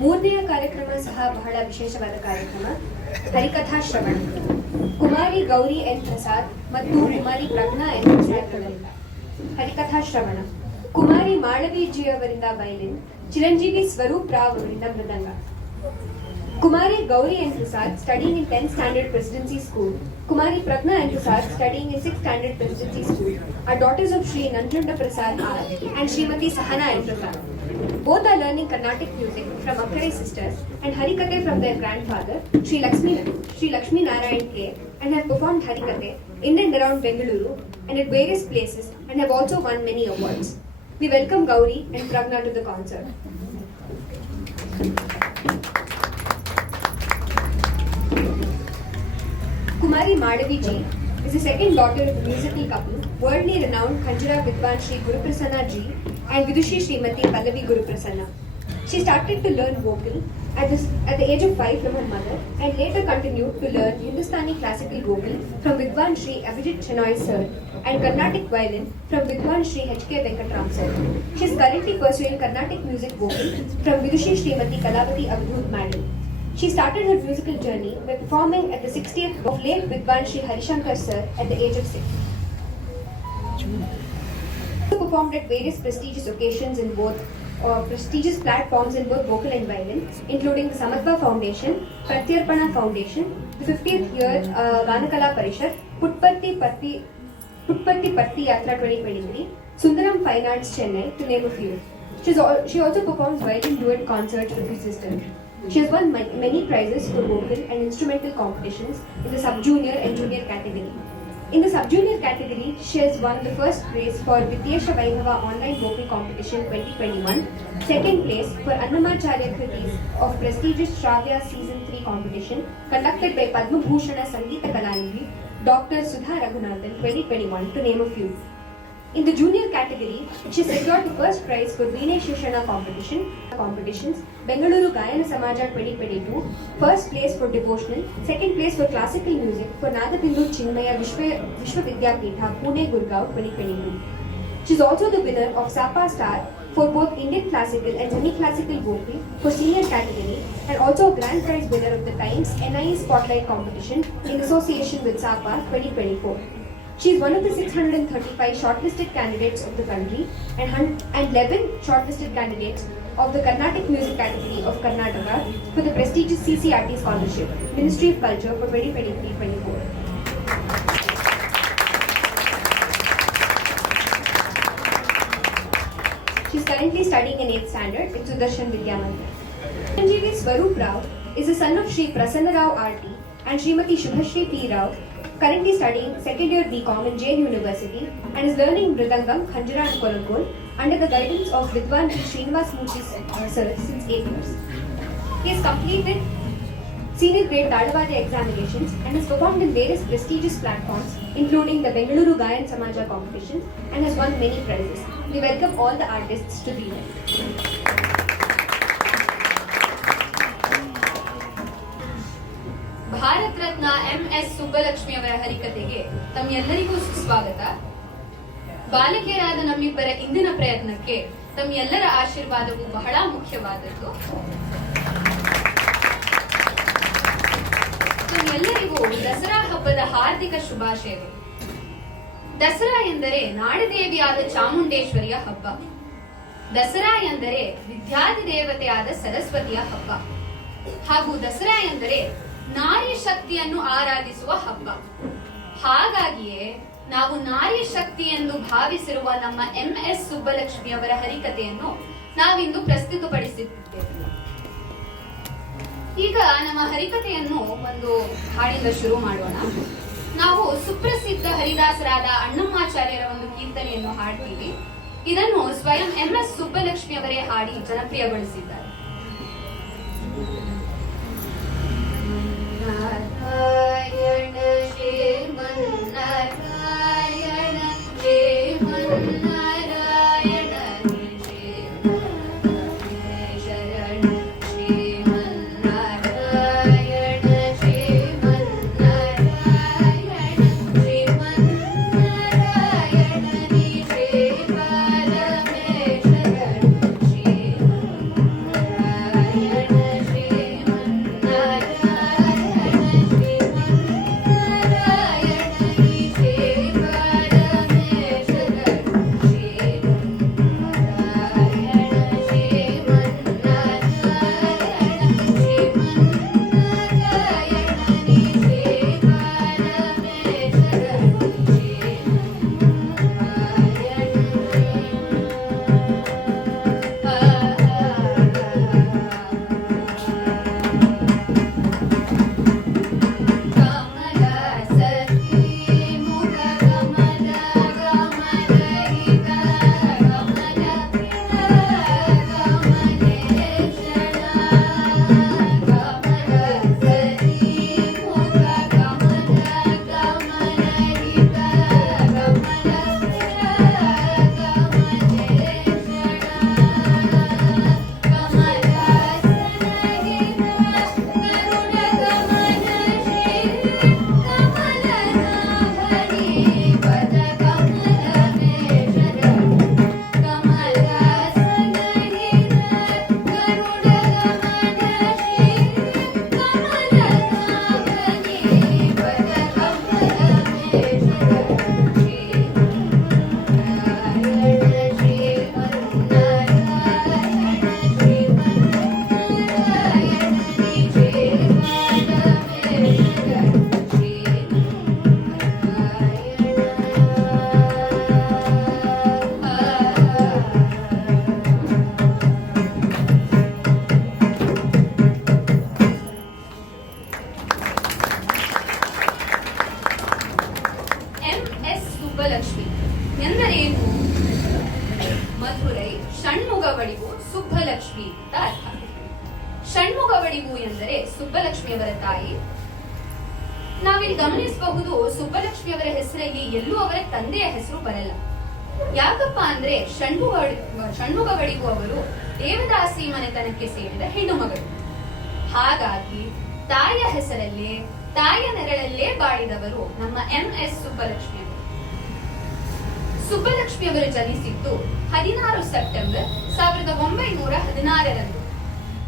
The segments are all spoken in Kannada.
ಮೂರನೆಯ ಕಾರ್ಯಕ್ರಮ ಸಹ ಬಹಳ ವಿಶೇಷವಾದ ಕಾರ್ಯಕ್ರಮ, ಹರಿಕಥಾ ಶ್ರವಣ. ಕುಮಾರಿ ಗೌರಿ ಎನ್ ಪ್ರಸಾದ್ ಮತ್ತು ಕುಮಾರಿ ಪ್ರಜ್ಞಾ ಎನ್ ಪ್ರಸಾದ್ ಅವರಿಂದ ಹರಿಕಥಾ ಶ್ರವಣ. ಕುಮಾರಿ ಮಾಳವಿಜಿಯವರಿಂದ ವೈಲಿನ್, ಚಿರಂಜೀವಿ ಸ್ವರೂಪ್ ರಾವ್ ಅವರಿಂದ ಮೃದಂಗ. Kumari Gauri and Prasad studying in 10th Standard Presidency School. Kumari Pragna and Prasad studying in 6th Standard Presidency School are daughters of Sri Nanjunda Prasad R and Srimati Sahana and Prasad. Both are learning Carnatic music from Akkare sisters and Harikathe from their grandfather, Sri Lakshmi Narayan K, and have performed Harikathe in and around Bengaluru and at various places and have also won many awards. We welcome Gauri and Pragna to the concert. Kumari Madhaviji is the second daughter of a musical couple, worldly renowned Khanjara Vidwan Sri Guru Prasanna Ji and Vidushi Srimati Pallavi Guru Prasanna. She started to learn vocal at the age of 5 from her mother and later continued to learn Hindustani classical vocal from Vidwan Sri Abhijit Chenoy sir and Carnatic violin from Vidwan Sri H.K. Venkatram sir. She is currently pursuing Carnatic music vocal from Vidushi Srimati Kalavati Avadhut Madam. She started her musical journey by performing at the 60th of late Vidwan Sri Harishankar sir at the age of 6. She performed at various prestigious occasions in both prestigious platforms in both vocal and violin, including the Samatva Foundation, Pratyarpana Foundation, the 50th year Ganakala Parishad, Putpatti Patti Yatra 2023, Sundaram Fine Arts Chennai, to name a few. She also performs violin duet concerts with her sister. She has won many prizes for vocal and instrumental competitions in the sub-junior and junior category. In the sub-junior category, she has won the first place for Vidyesha Vaibhava Online Vocal Competition 2021, second place for Annamacharya Kritis of prestigious Shravya Season 3 competition conducted by Padma Bhushana Sangeeta Kalanidhi, Dr. Sudha Raghunathan 2021, to name a few. In the junior category, she secured the first prize for Veene Shishana competitions, Bengaluru Gayana Samaja 2022, first place for devotional, second place for classical music for Nagadindu Chinmaya Vishwavidyapitha, Pune Gurgaon 2022. She is also the winner of SAPA Star for both Indian classical and semi-classical vocal for senior category and also a grand prize winner of the Times NIE Spotlight competition in association with SAPA 2024. She is one of the 635 shortlisted candidates of the country and 11 shortlisted candidates of the Carnatic music category of Karnataka for the prestigious CCRT scholarship, Ministry of Culture for 2023-24. She is currently studying in 8th standard in Sudarshan Vidya Mandir. Chiranjeevi Swaroop Rao is the son of Sri Prasanna Rao RT and Srimati Shubhashri P. Rao, currently studying second year BCom in Jain University and is learning Mridangam, Khanjara and Kolokol under the guidance of Vidwan Srinivas Murthy sir since 8 years. He has completed senior grade Tadavadi examinations and has performed in various prestigious platforms including the Bengaluru Gayan Samaja competition and has won many prizes. We welcome all the artists to the event. Bharat Ratna MS Subbulakshmi ಅವರ ಹರಿಕತೆಗೆ ತಮ್ಮೆಲ್ಲರಿಗೂ ಸುಸ್ವಾಗತ. ಬಾಲಕಿಯರಾದ ನಮ್ಮಿಬ್ಬರ ಇಂದಿನ ಪ್ರಯತ್ನಕ್ಕೆ ತಮ್ಮೆಲ್ಲರ ಆಶೀರ್ವಾದವು ಬಹಳ ಮುಖ್ಯವಾದದ್ದು. ತಮ್ಮೆಲ್ಲರಿಗೂ ದಸರಾ ಹಬ್ಬದ ಹಾರ್ದಿಕ ಶುಭಾಶಯಗಳು. ದಸರಾ ಎಂದರೆ ನಾಡದೇವಿಯಾದ ಚಾಮುಂಡೇಶ್ವರಿಯ ಹಬ್ಬ. ದಸರಾ ಎಂದರೆ ವಿದ್ಯಾಧಿದೇವತೆಯಾದ ಸರಸ್ವತಿಯ ಹಬ್ಬ. ಹಾಗೂ ದಸರಾ ಎಂದರೆ ನಾರಿ ಶಕ್ತಿಯನ್ನು ಆರಾಧಿಸುವ ಹಬ್ಬ. ಹಾಗಾಗಿಯೇ ನಾವು ನಾರಿ ಶಕ್ತಿ ಎಂದು ಭಾವಿಸಿರುವ ನಮ್ಮ MS ಸುಬ್ಬಲಕ್ಷ್ಮಿ ಅವರ ಹರಿಕತೆಯನ್ನು ನಾವಿಂದು ಪ್ರಸ್ತುತಪಡಿಸುತ್ತಿದ್ದೇವೆ. ಈಗ ನಮ್ಮ ಹರಿಕತೆಯನ್ನು ಒಂದು ಹಾಡಿಂದ ಶುರು ಮಾಡೋಣ. ನಾವು ಸುಪ್ರಸಿದ್ಧ ಹರಿದಾಸರಾದ ಅಣ್ಣಮ್ಮಾಚಾರ್ಯರ ಒಂದು ಕೀರ್ತನೆಯನ್ನು ಹಾಡ್ತೀವಿ. ಇದನ್ನು ಸ್ವಯಂ MS ಸುಬ್ಬಲಕ್ಷ್ಮಿ ಅವರೇ ಹಾಡಿ ಜನಪ್ರಿಯಗೊಳಿಸಿದ್ದಾರೆ. ನಾರಾಯಣ ಶ್ರೀಮನ್ನಾರಾಯಣ ಶ್ರೀಮನ್ನಾರಾಯಣ ಶರಣ ಶ್ರೀಮನ್ನಾರಾಯಣ ಶ್ರೀಮನ್ನಾರಾಯಣ ಶ್ರೀಮನ್ನಾರಾಯಣ ಶ್ರೀ ಪರಮೇಶ್ವರ ಶ್ರೀಮನ್ನಾರಾಯಣ ಷಣ್ಮುಖವಡಿವು ಎಂದರೆ ಸುಬ್ಬಲಕ್ಷ್ಮಿಯವರ ತಾಯಿ. ನಾವಿಲ್ಲಿ ಗಮನಿಸಬಹುದು, ಸುಬ್ಬಲಕ್ಷ್ಮಿಯವರ ಹೆಸರಲ್ಲಿ ಎಲ್ಲೂ ಅವರ ತಂದೆಯ ಹೆಸರು ಬರಲ್ಲ. ಯಾಕಪ್ಪ ಅಂದ್ರೆ ಷಣ್ಮುಖವಡಿವು ಅವರು ದೇವದಾಸಿ ಮನೆತನಕ್ಕೆ ಸೇರಿದ ಹೆಣ್ಣು ಮಗಳು. ಹಾಗಾಗಿ ತಾಯಿಯ ಹೆಸರಲ್ಲೇ, ತಾಯಿಯ ನೆರಳಲ್ಲೇ ಬಾಳಿದವರು ನಮ್ಮ MS ಸುಬ್ಬಲಕ್ಷ್ಮಿಯವರು. ಸುಬ್ಬಲಕ್ಷ್ಮಿಯವರು ಜನಿಸಿದ್ದು 16 ಸೆಪ್ಟೆಂಬರ್ 1916ರಂದು.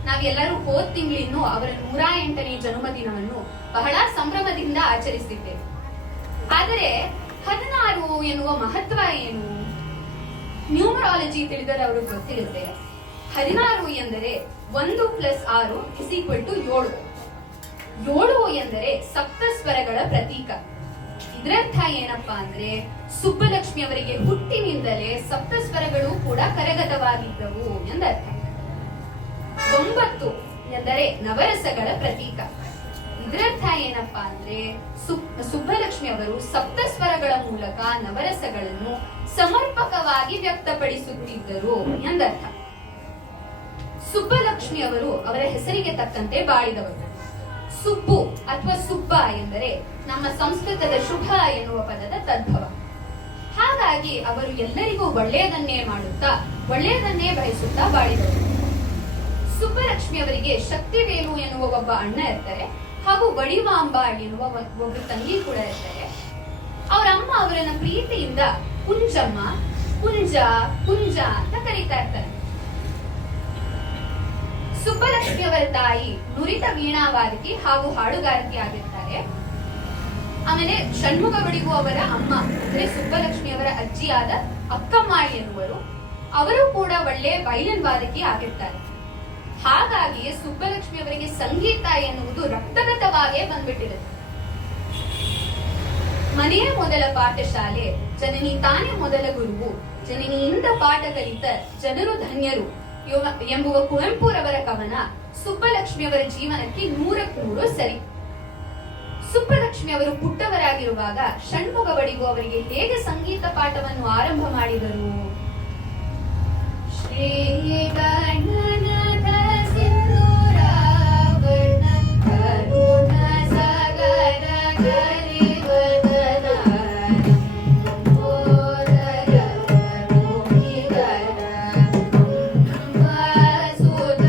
ನಾವೆಲ್ಲರೂ ಹೋದ ತಿಂಗಳಿನ್ನು ಅವರ 108ನೇ ಜನ್ಮದಿನವನ್ನು ಬಹಳ ಸಂಭ್ರಮದಿಂದ ಆಚರಿಸಿದ್ದೇವೆ. ಆದರೆ 16 ಎನ್ನುವ ಮಹತ್ವ ಏನು? ನ್ಯೂಮರಾಲಜಿ ತಿಳಿದರೆ ಗೊತ್ತಿರುತ್ತೆ. 16 ಎಂದರೆ 1 + 6 = 7. 7 ಎಂದರೆ ಸಪ್ತ ಸ್ವರಗಳ ಪ್ರತೀಕ. ಇದರರ್ಥ ಏನಪ್ಪಾ ಅಂದ್ರೆ ಸುಬ್ಬಲಕ್ಷ್ಮಿಯವರಿಗೆ ಹುಟ್ಟಿನಿಂದಲೇ ಸಪ್ತ ಸ್ವರಗಳು ಕೂಡ ಕರಗತವಾಗಿದ್ದವು ಎಂದರ್ಥ. 9 ಎಂದರೆ ನವರಸಗಳ ಪ್ರತೀಕ. ಇದರರ್ಥ ಏನಪ್ಪಾ ಅಂದ್ರೆ ಸುಬ್ಬಲಕ್ಷ್ಮಿಯವರು ಸಪ್ತ ಸ್ವರಗಳ ಮೂಲಕ ನವರಸಗಳನ್ನು ಸಮರ್ಪಕವಾಗಿ ವ್ಯಕ್ತಪಡಿಸುತ್ತಿದ್ದರು ಎಂದರ್ಥ. ಸುಬ್ಬಲಕ್ಷ್ಮಿಯವರು ಅವರ ಹೆಸರಿಗೆ ತಕ್ಕಂತೆ ಬಾಳಿದವರು. ಸುಬ್ಬು ಅಥವಾ ಸುಬ್ಬ ಎಂದರೆ ನಮ್ಮ ಸಂಸ್ಕೃತದ ಶುಭ ಎನ್ನುವ ಪದದ ತದ್ಭವ. ಹಾಗಾಗಿ ಅವರು ಎಲ್ಲರಿಗೂ ಒಳ್ಳೆಯದನ್ನೇ ಮಾಡುತ್ತಾ, ಒಳ್ಳೆಯದನ್ನೇ ಬಯಸುತ್ತಾ ಬಾಳಿದರು. ಸುಬ್ಬಲಕ್ಷ್ಮಿಯವರಿಗೆ ಶಕ್ತಿವೇಲು ಎನ್ನುವ ಒಬ್ಬ ಅಣ್ಣ ಇರ್ತಾರೆ, ಹಾಗೂ ವಡಿವಾಂಬ ಎನ್ನುವ ಒಬ್ಬರು ತಂಗಿ ಕೂಡ ಇರ್ತಾರೆ. ಅವರ ಅಮ್ಮ ಅವರನ್ನ ಪ್ರೀತಿಯಿಂದ ಕುಂಜಮ್ಮ, ಕುಂಜ, ಕುಂಜ ಅಂತ ಕರೀತಾ ಇರ್ತಾರೆ. ಸುಬ್ಬಲಕ್ಷ್ಮಿಯವರ ತಾಯಿ ನುರಿತ ವೀಣಾವಾದಕಿ ಹಾಗೂ ಹಾಡುಗಾರಿಕೆ ಆಗಿರ್ತಾರೆ. ಆಮೇಲೆ ಷಣ್ಮುಖವಡಿವು ಅವರ ಅಮ್ಮ ಅಂದ್ರೆ ಸುಬ್ಬಲಕ್ಷ್ಮಿಯವರ ಅಜ್ಜಿಯಾದ ಅಕ್ಕಮ್ಮಾಳಿ ಎನ್ನುವರು, ಅವರು ಕೂಡ ಒಳ್ಳೆ ವೈಲಿನ್ ವಾದಕಿ ಆಗಿರ್ತಾರೆ. ಹಾಗಾಗಿ ಸುಬ್ಬಲಕ್ಷ್ಮಿಯವರಿಗೆ ಸಂಗೀತ ಎನ್ನುವುದು ರಕ್ತಗತವಾಗೇ ಬಂದ್ಬಿಟ್ಟಿರುತ್ತೆ. ಮನೆಯೇ ಮೊದಲ ಪಾಠಶಾಲೆ, ಜನನಿ ತಾನೇ ಮೊದಲ ಗುರುವು, ಜನನಿಯಿಂದ ಪಾಠ ಕಲಿತ ಜನರು ಧನ್ಯರು ಎಂಬುವ ಕುವೆಂಪುರವರ ಕವನ ಸುಬ್ಬಲಕ್ಷ್ಮಿಯವರ ಜೀವನಕ್ಕೆ 100ಕ್ಕೆ 100 ಸರಿ. ಸುಬ್ಬಲಕ್ಷ್ಮಿಯವರು ಪುಟ್ಟವರಾಗಿರುವಾಗ ಷಣ್ಮುಖವಡಿವು ಅವರಿಗೆ ಹೇಗೆ ಸಂಗೀತ ಪಾಠವನ್ನು ಆರಂಭ ಮಾಡಿದರು? ಶ್ರೀ ಗಣನಾಥ ಸಿಂಧೂರಾವರ್ಣ ಕರುಣ ಸಾಗರ ಗರಿವದನ ನಂಬೋದರ ಭೂಮಿಗರ ಅಂಬಾಸುಧ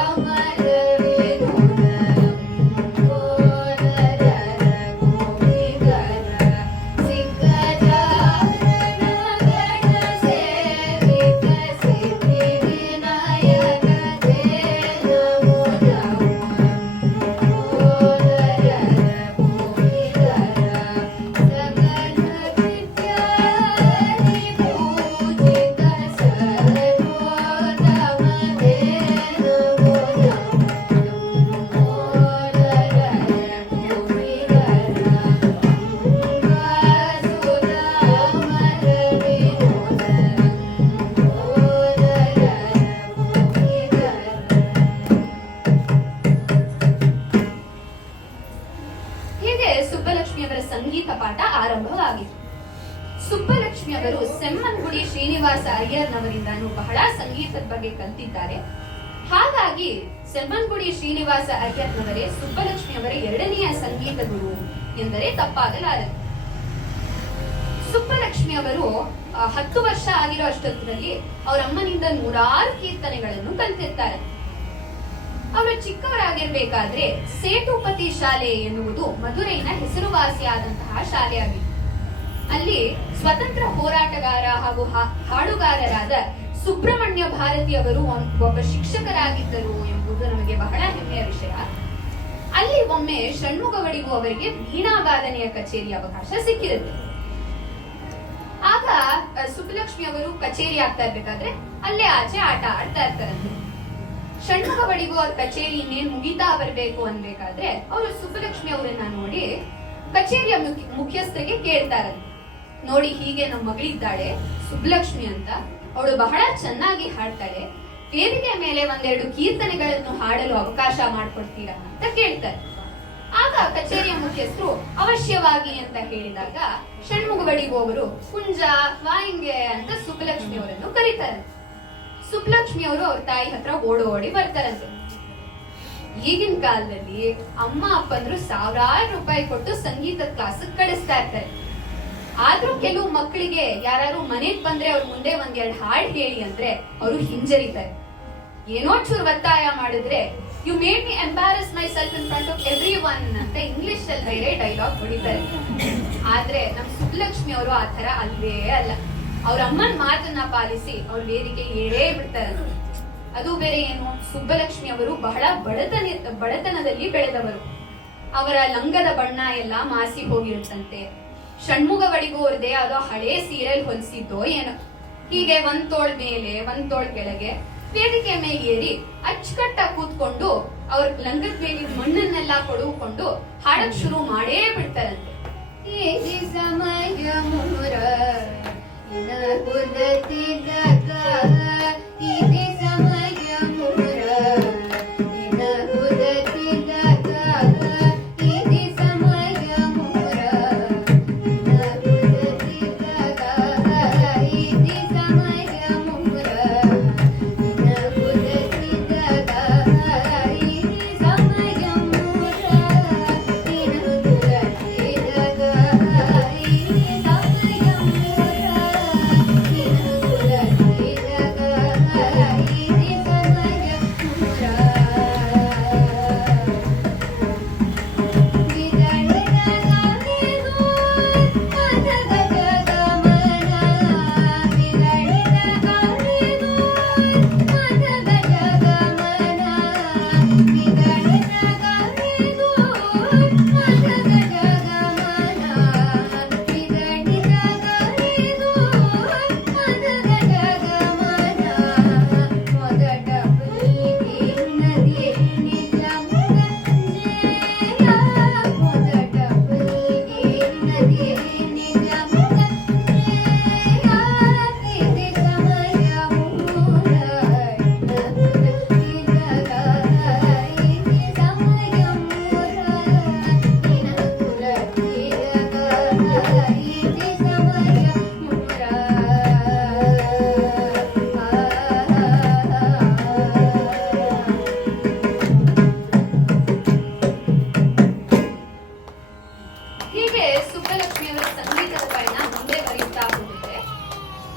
ಅಮರ ವಿನುತ ನಂಬೋದರ ಭೂಮಿಗರ ಸಿಗ್ಗಜಾರಣ ಗಣ ಸೇವಿತ ಸಿದ್ಧಿ ವಿನಾಯಕ ದೇ ನಮೋ ನಮೋ ನಂಬೋದರ ಭೂಮಿಗರ ಸಕಲ ವಿದ್ಯಾಧಿ ಪೂಜಿತ ಸರ್ವೋತ್ತಮ ದೇ ನಮೋ ನಮೋ ನಂಬೋದರ ಭೂಮಿಗರ ಅಂಬಾಸುಧ ಅಮರ ವಿನುತ ನಂಬೋದರ ಭೂಮಿಗರ. ಹೀಗೆ ಸುಬ್ಬಲಕ್ಷ್ಮಿಯವರ ಸಂಗೀತ ಪಾಠ ಆರಂಭವಾಗಿತ್ತು. ಸುಬ್ಬಲಕ್ಷ್ಮಿಯವರು ಸೆಮ್ಮನ್ಗುಡಿ ಶ್ರೀನಿವಾಸ ಅಯ್ಯರ್ನವರಿಂದಾನು ಬಹಳ ಸಂಗೀತದ ಬಗ್ಗೆ ಕಲಿತಿದ್ದಾರೆ. ಹಾಗಾಗಿ ಸೆಮ್ಮನ್ಗುಡಿ ಶ್ರೀನಿವಾಸ ಅಯ್ಯರ್ನವರೇ ಸುಬ್ಬಲಕ್ಷ್ಮಿಯವರ 2ನೆಯ ಸಂಗೀತ ಗುರು ಎಂದರೆ ತಪ್ಪಾಗಲಾರದು. ಸುಬ್ಬಲಕ್ಷ್ಮಿಯವರು 10 ವರ್ಷ ಆಗಿರೋ ಅಷ್ಟೊತ್ತಿನಲ್ಲಿ ಅವರ ಅಮ್ಮನಿಂದ 106 ಕೀರ್ತನೆಗಳನ್ನು ಕಲಿತಿರ್ತಾರೆ. ಅವರು ಚಿಕ್ಕವರಾಗಿರ್ಬೇಕಾದ್ರೆ ಸೇತುಪತಿ ಶಾಲೆ ಎನ್ನುವುದು ಮಧುರೈನ ಹೆಸರುವಾಸಿಯಾದಂತಹ ಶಾಲೆಯಾಗಿತ್ತು. ಅಲ್ಲಿ ಸ್ವತಂತ್ರ ಹೋರಾಟಗಾರ ಹಾಗೂ ಹಾಡುಗಾರರಾದ ಸುಬ್ರಹ್ಮಣ್ಯ ಭಾರತಿಯವರು ಒಬ್ಬ ಶಿಕ್ಷಕರಾಗಿದ್ದರು ಎಂಬುದು ನಮಗೆ ಬಹಳ ಹೆಮ್ಮೆಯ ವಿಷಯ. ಅಲ್ಲಿ ಒಮ್ಮೆ ಷಣ್ಮುಖವಡಿವು ಅವರಿಗೆ ವೀಣಾವಾದನೆಯ ಕಚೇರಿ ಅವಕಾಶ ಸಿಕ್ಕಿರುತ್ತೆ. ಆಗ ಸುಬ್ಬಲಕ್ಷ್ಮಿ ಅವರು ಕಚೇರಿ ಆಗ್ತಾ ಇರ್ಬೇಕಾದ್ರೆ ಅಲ್ಲೇ ಆಚೆ ಆಟ ಆಡ್ತಾ ಇರ್ತಾರಂತೆ. ಷಣ್ಮುಖವಡಿವು ಅವ್ರ ಕಚೇರಿ ಇನ್ನೇನ್ ಮುಗಿತಾ ಬರ್ಬೇಕು ಅನ್ಬೇಕಾದ್ರೆ ಅವರು ಸುಬ್ಬಲಕ್ಷ್ಮಿ ಅವರನ್ನ ನೋಡಿ ಕಚೇರಿಯ ಮುಖ್ಯಸ್ಥರಿಗೆ ಕೇಳ್ತಾರಂತೆ, ನೋಡಿ ಹೀಗೆ ನಮ್ಮ ಮಗಳಿದ್ದಾಳೆ ಸುಬ್ಬಲಕ್ಷ್ಮಿ ಅಂತ, ಅವಳು ಬಹಳ ಚೆನ್ನಾಗಿ ಹಾಡ್ತಾಳೆ, ವೇದಿಕೆ ಮೇಲೆ 1-2 ಕೀರ್ತನೆಗಳನ್ನು ಹಾಡಲು ಅವಕಾಶ ಮಾಡ್ಕೊಡ್ತೀರಾ ಅಂತ ಕೇಳ್ತಾರೆ. ಆಗ ಕಚೇರಿಯ ಮುಖ್ಯಸ್ಥರು ಅವಶ್ಯವಾಗಿ ಅಂತ ಹೇಳಿದಾಗ ಷಣ್ಮುಖವಡಿವು ಅವರು ಕುಂಜ ವಾಯಿಂಗೆ ಅಂತ ಸುಬ್ಬಲಕ್ಷ್ಮಿ ಅವರನ್ನು ಕರೀತಾರೆ. ಸುಬ್ಬಲಕ್ಷ್ಮಿ ಅವರು ಅವ್ರ ತಾಯಿ ಹತ್ರ ಓಡಿ ಬರ್ತಾರಂತೆ. ಈಗಿನ ಕಾಲದಲ್ಲಿ ಅಮ್ಮ ಅಪ್ಪಂದ್ರು ಸಾವಿರಾರು ರೂಪಾಯಿ ಕೊಟ್ಟು ಸಂಗೀತ ಕ್ಲಾಸ್ ಕಳಿಸ್ತಾ ಇರ್ತಾರೆ. ಆದ್ರೂ ಕೆಲವು ಮಕ್ಕಳಿಗೆ ಯಾರು ಮನೆಗ್ ಬಂದ್ರೆ ಅವ್ರ ಮುಂದೆ ಒಂದೆರಡು ಹಾಡ್ ಹೇಳಿ ಅಂದ್ರೆ ಅವರು ಹಿಂಜರಿತಾರೆ. ಏನೋ ಚೂರು ಒತ್ತಾಯ ಮಾಡಿದ್ರೆ you made me embarrass myself in front of everyone ಒನ್ ಅಂತ ಇಂಗ್ಲಿಷ್ ಅಲ್ಲಿ ಬೇರೆ ಡೈಲಾಗ್ ಹೊಡಿತಾರೆ. ಆದ್ರೆ ನಮ್ ಸುಬ್ಬಲಕ್ಷ್ಮಿ ಅವರು ಆ ತರ ಅಲ್ವೇ ಅಲ್ಲ. ಅವ್ರ ಅಮ್ಮನ ಮಾತನ್ನ ಪಾಲಿಸಿ ಅವ್ರ ವೇದಿಕೆ ಏರೇ ಬಿಡ್ತಾರೆ. ಅದು ಬೇರೆ ಏನು, ಸುಬ್ಬಲಕ್ಷ್ಮಿ ಅವರು ಬಹಳ ಬಡತನದಲ್ಲಿ ಬೆಳೆದವರು. ಅವರ ಲಂಗದ ಬಣ್ಣ ಎಲ್ಲ ಮಾಸಿ ಹೋಗಿರುತ್ತಂತೆ. ಷಣ್ಮುಗ ಬಡಿಗೂ ಅವ್ರದೇ ಅದೋ ಹಳೇ ಸೀರೆಲ್ ಹೊಲಿಸಿದ್ದೋ ಏನೋ. ಹೀಗೆ ಒಂದ್ ತೋಳ್ ಮೇಲೆ ಒಂದ್ ತೋಳ್ ಕೆಳಗೆ ವೇದಿಕೆ ಮೇಲೆ ಏರಿ ಅಚ್ಚುಕಟ್ಟಾಗಿ ಕೂತ್ಕೊಂಡು ಅವ್ರ ಲಂಗದ ಮೇಲೆ ಮಣ್ಣನ್ನೆಲ್ಲ ಕೊಡುಕೊಂಡು ಹಾಡಕ್ ಶುರು ಮಾಡೇ ಬಿಡ್ತಾರಂತೆ. ಸಮಯ ಮುರ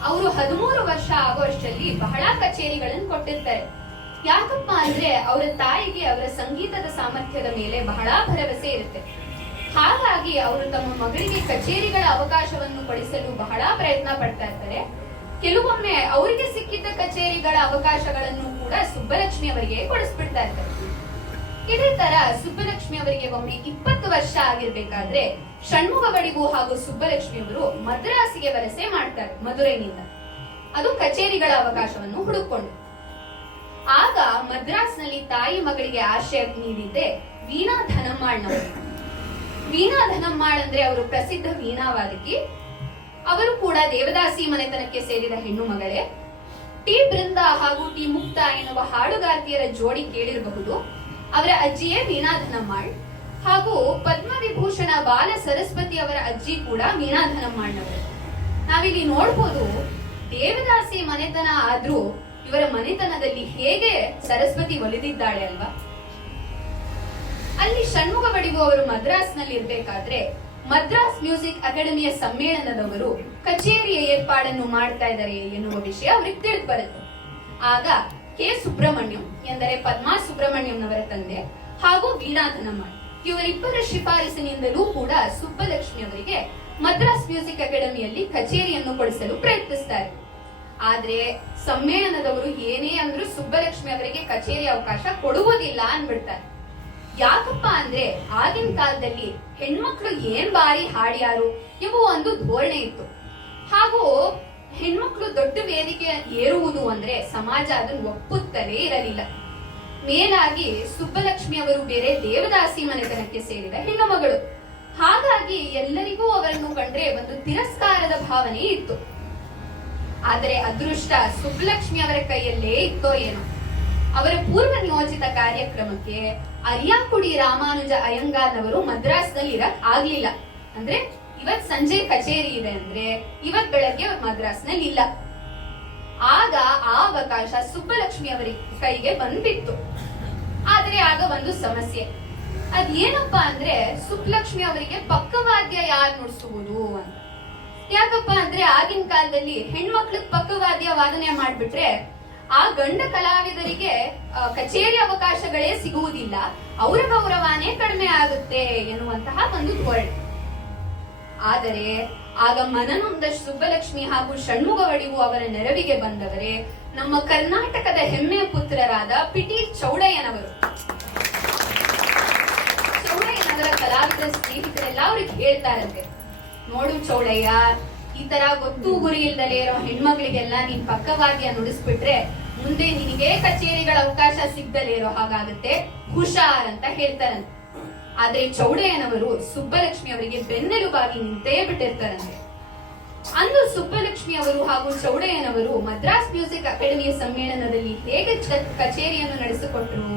ಅವರು 13 ವರ್ಷ ಆಗುವಷ್ಟರಲ್ಲಿ ಬಹಳ ಕಚೇರಿಗಳನ್ನು ಕೊಟ್ಟಿರ್ತಾರೆ. ಯಾಕಪ್ಪ ಅಂದ್ರೆ ಅವರ ತಾಯಿಗೆ ಅವರ ಸಂಗೀತದ ಸಾಮರ್ಥ್ಯದ ಮೇಲೆ ಬಹಳ ಭರವಸೆ ಇರುತ್ತೆ. ಹಾಗಾಗಿ ಅವರು ತಮ್ಮ ಮಗಳಿಗೆ ಕಚೇರಿಗಳ ಅವಕಾಶವನ್ನು ಕೊಡಿಸಲು ಬಹಳ ಪ್ರಯತ್ನ ಪಡ್ತಾ ಇರ್ತಾರೆ. ಕೆಲವೊಮ್ಮೆ ಅವರಿಗೆ ಸಿಕ್ಕಿದ್ದ ಕಚೇರಿಗಳ ಅವಕಾಶಗಳನ್ನು ಕೂಡ ಸುಬ್ಬಲಕ್ಷ್ಮಿ ಅವರಿಗೆ ಕೊಡಿಸ್ಬಿಡ್ತಾ ಇರ್ತಾರೆ. ಇದೇ ತರ ಸುಬ್ಬಲಕ್ಷ್ಮಿ ಅವರಿಗೆ ಒಮ್ಮೆ 20 ವರ್ಷ ಆಗಿರ್ಬೇಕಾದ್ರೆ ಷಣ್ಮುಗ ಬಡಿಗೂ ಹಾಗೂ ಸುಬ್ಬಲಕ್ಷ್ಮಿ ಅವರು ಮದ್ರಾಸಿಗೆ ವಲಸೆ ಮಾಡ್ತಾರೆ ಮಧುರೈನಿಂದ. ಅದು ಕಚೇರಿಗಳ ಅವಕಾಶವನ್ನು ಹುಡುಕೊಂಡು. ಆಗ ಮದ್ರಾಸ್ನಲ್ಲಿ ತಾಯಿ ಮಗಳಿಗೆ ಆಶ್ರಯ ನೀಡಿದ್ದೆ ವೀಣಾ ಧನಮ್ಮಾಳ್ನವರು. ವೀಣಾ ಧನಮ್ಮಾಳ್ ಅಂದ್ರೆ ಅವರು ಪ್ರಸಿದ್ಧ ವೀಣಾವಾದಕಿ. ಅವರು ಕೂಡ ದೇವದಾಸಿ ಮನೆತನಕ್ಕೆ ಸೇರಿದ ಹೆಣ್ಣು ಮಗಳೇ. ಟಿ ಬೃಂದಾ ಹಾಗೂ ಟಿ ಮುಕ್ತಾ ಎನ್ನುವ ಹಾಡುಗಾರ್ತಿಯರ ಜೋಡಿ ಕೇಳಿರಬಹುದು. ಅವರ ಅಜ್ಜಿಯೇ ವೀಣಾ ಧನಮ್ಮಾಳ್ ಹಾಗೂ ಪದ್ಮವಿಭೂಷಣ ಬಾಲ ಸರಸ್ವತಿ ಅವರ ಅಜ್ಜಿ ಕೂಡ ವೀಣಾ ಧನಮ್ಮಾಳ್ನವರು. ನಾವಿಲ್ಲಿ ನೋಡ್ಬೋದು, ದೇವದಾಸಿ ಮನೆತನ ಆದ್ರೂ ಇವರ ಮನೆತನದಲ್ಲಿ ಹೇಗೆ ಸರಸ್ವತಿ ಒಲಿದಿದ್ದಾಳೆ ಅಲ್ವಾ. ಅಲ್ಲಿ ಷಣ್ಮುಗ ಬಡಿಗೂ ಅವರು ಮದ್ರಾಸ್ನಲ್ಲಿ ಇರ್ಬೇಕಾದ್ರೆ ಮದ್ರಾಸ್ ಮ್ಯೂಸಿಕ್ ಅಕಾಡೆಮಿಯ ಸಮ್ಮೇಳನದವರು ಕಚೇರಿಯ ಏರ್ಪಾಡನ್ನು ಮಾಡ್ತಾ ಇದ್ದಾರೆ ಎನ್ನುವ ವಿಷಯ ಅವ್ರಿಗೆ ತಿಳಿದು ಬರುತ್ತೆ. ಆಗ ಕೆ ಸುಬ್ರಹ್ಮಣ್ಯಂ ಎಂದರೆ ಪದ್ಮಾ ಸುಬ್ರಹ್ಮಣ್ಯಂನವರ ತಂದೆ ಹಾಗೂ ವೀಣಾ ಧನಮ್ಮಾಳ್ ಇವರಿಬ್ಬರ ಶಿಫಾರಸಿನಿಂದಲೂ ಕೂಡ ಸುಬ್ಬಲಕ್ಷ್ಮಿ ಅವರಿಗೆ ಮದ್ರಾಸ್ ಮ್ಯೂಸಿಕ್ ಅಕಾಡೆಮಿಯಲ್ಲಿ ಕಚೇರಿಯನ್ನು ಕೊಡಿಸಲು ಪ್ರಯತ್ನಿಸ್ತಾರೆ. ಆದ್ರೆ ಸಮ್ಮೇಳನದವರು ಏನೇ ಅಂದ್ರೂ ಸುಬ್ಬಲಕ್ಷ್ಮಿ ಅವರಿಗೆ ಕಚೇರಿ ಅವಕಾಶ ಕೊಡುವುದಿಲ್ಲ ಅನ್ಬಿಡ್ತಾರೆ. ಯಾಕಪ್ಪ ಅಂದ್ರೆ ಆಗಿನ ಕಾಲದಲ್ಲಿ ಹೆಣ್ಮಕ್ಳು ಏನ್ ಬಾರಿ ಹಾಡ್ಯಾರು ಎಂಬ ಒಂದು ಧೋರಣೆ ಇತ್ತು. ಹಾಗೂ ಹೆಣ್ಮಕ್ಳು ದೊಡ್ಡ ವೇದಿಕೆ ಏರುವುದು ಅಂದ್ರೆ ಸಮಾಜ ಅದನ್ನು ಒಪ್ಪುತ್ತಲೇ ಇರಲಿಲ್ಲ. ಮೇಲಾಗಿ ಸುಬ್ಬಲಕ್ಷ್ಮಿ ಅವರು ಬೇರೆ ದೇವದಾಸಿ ಮನೆತನಕ್ಕೆ ಸೇರಿದ ಹೆಣ್ಣು ಮಗಳು. ಹಾಗಾಗಿ ಎಲ್ಲರಿಗೂ ಅವರನ್ನು ಕಂಡ್ರೆ ಒಂದು ತಿರಸ್ಕಾರದ ಭಾವನೆ ಇತ್ತು. ಆದರೆ ಅದೃಷ್ಟ ಸುಬ್ಬಲಕ್ಷ್ಮಿ ಅವರ ಕೈಯಲ್ಲೇ ಇತ್ತೋ ಏನೋ. ಅವರ ಪೂರ್ವ ನಿಯೋಜಿತ ಕಾರ್ಯಕ್ರಮಕ್ಕೆ ಅರಿಯಾಕುಡಿ ರಾಮಾನುಜ ಅಯ್ಯಂಗಾರ್ನವರು ಮದ್ರಾಸ್ನಲ್ಲಿ ಇರಕ್ ಆಗ್ಲಿಲ್ಲ. ಅಂದ್ರೆ ಇವತ್ ಸಂಜೆ ಕಚೇರಿ ಇದೆ ಅಂದ್ರೆ ಇವತ್ ಬೆಳಗ್ಗೆ ಅವ್ರು ಮದ್ರಾಸ್ನಲ್ಲಿ ಇಲ್ಲ. ಆಗ ಆ ಅವಕಾಶ ಸುಬ್ಬಲಕ್ಷ್ಮಿ ಅವರ ಕೈಗೆ ಬಂದ್ಬಿತ್ತು. ಆದ್ರೆ ಆಗ ಒಂದು ಸಮಸ್ಯೆ. ಅದೇನಪ್ಪಾ ಅಂದ್ರೆ ಸುಬ್ಬಲಕ್ಷ್ಮಿ ಅವರಿಗೆ ಪಕ್ಕವಾದ್ಯ ಯಾರು ನುಡಿಸುವುದು ಅಂತ. ಯಾಕಪ್ಪ ಅಂದ್ರೆ ಆಗಿನ ಕಾಲದಲ್ಲಿ ಹೆಣ್ಮಕ್ಳಿಗೆ ಪಕ್ಕವಾದ್ಯ ವಾದನೆ ಮಾಡ್ಬಿಟ್ರೆ ಆ ಗಂಡ ಕಲಾವಿದರಿಗೆ ಕಚೇರಿ ಅವಕಾಶಗಳೇ ಸಿಗುವುದಿಲ್ಲ, ಅವರ ಗೌರವನೇ ಕಡಿಮೆ ಆಗುತ್ತೆ ಎನ್ನುವಂತಹ ಒಂದು ಧೋರಣೆ. ಆದರೆ ಆಗ ಮನನೊಂದ ಸುಬ್ಬಲಕ್ಷ್ಮಿ ಹಾಗೂ ಷಣ್ಮುಗ ಒಡಿವು ಅವರ ನೆರವಿಗೆ ಬಂದವರೇ ನಮ್ಮ ಕರ್ನಾಟಕದ ಹೆಮ್ಮೆಯ ಪುತ್ರರಾದ ಪಿಟೀಲ್ ಚೌಡಯ್ಯನವರು. ಚೌಡಯ್ಯನವರ ಕಲಾವಿದರ ಸ್ನೇಹಿತರೆಲ್ಲ ಅವ್ರಿಗೆ ಹೇಳ್ತಾರಂತೆ, ನೋಡು ಚೌಡಯ್ಯ, ಈ ತರ ಗೊತ್ತು ಗುರಿ ಇಲ್ದಲೇ ಇರೋ ಹೆಣ್ಮಕ್ಳಿಗೆಲ್ಲ ನೀನ್ ಪಕ್ಕವಾದ್ಯ ನುಡಿಸ್ಬಿಟ್ರೆ ಮುಂದೆ ನಿನಗೆ ಕಚೇರಿಗಳ ಅವಕಾಶ ಸಿಗ್ದಲೇ ಇರೋ ಹಾಗಾಗುತ್ತೆ, ಹುಷಾರ್ ಅಂತ ಹೇಳ್ತಾರಂತೆ. ಆದ್ರೆ ಚೌಡಯ್ಯನವರು ಸುಬ್ಬಲಕ್ಷ್ಮಿ ಅವರಿಗೆ ಬೆನ್ನೆಲುಬಾಗಿ ನಿಂತೇ ಬಿಟ್ಟಿರ್ತಾರಂತೆ. ಅಂದು ಸುಬ್ಬಲಕ್ಷ್ಮಿ ಅವರು ಹಾಗೂ ಚೌಡಯ್ಯನವರು ಮದ್ರಾಸ್ ಮ್ಯೂಸಿಕ್ ಅಕಾಡೆಮಿಯ ಸಮ್ಮೇಳನದಲ್ಲಿ ಹೇಗೆ ಕಚೇರಿಯನ್ನು ನಡೆಸಿಕೊಟ್ರು?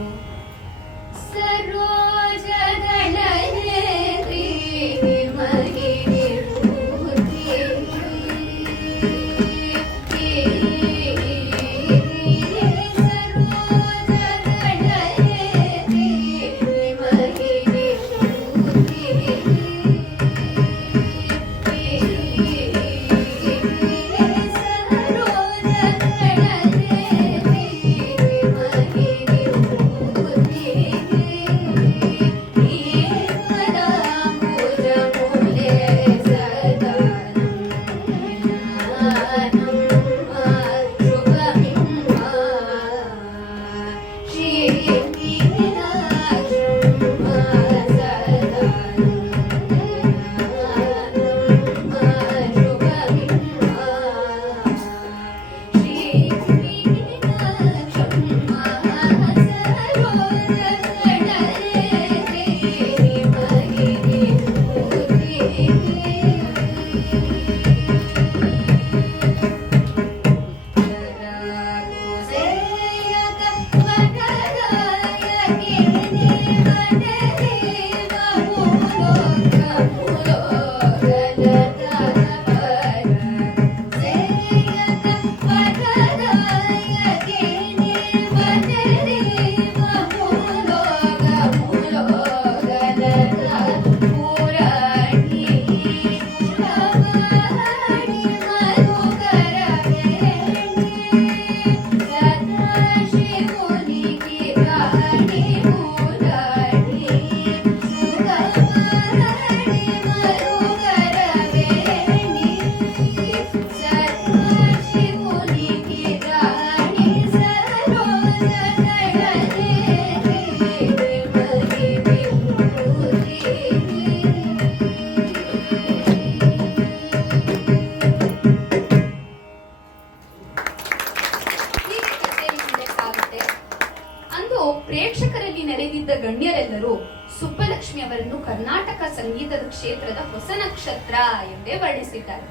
ಪ್ರೇಕ್ಷಕರಲ್ಲಿ ನೆರೆದಿದ್ದ ಗಣ್ಯರೆಲ್ಲರೂ ಸುಬ್ಬಲಕ್ಷ್ಮಿ ಅವರನ್ನು ಕರ್ನಾಟಕ ಸಂಗೀತದ ಕ್ಷೇತ್ರದ ಹೊಸ ನಕ್ಷತ್ರ ಎಂದೇ ವರ್ಣಿಸಿದ್ದಾರೆ.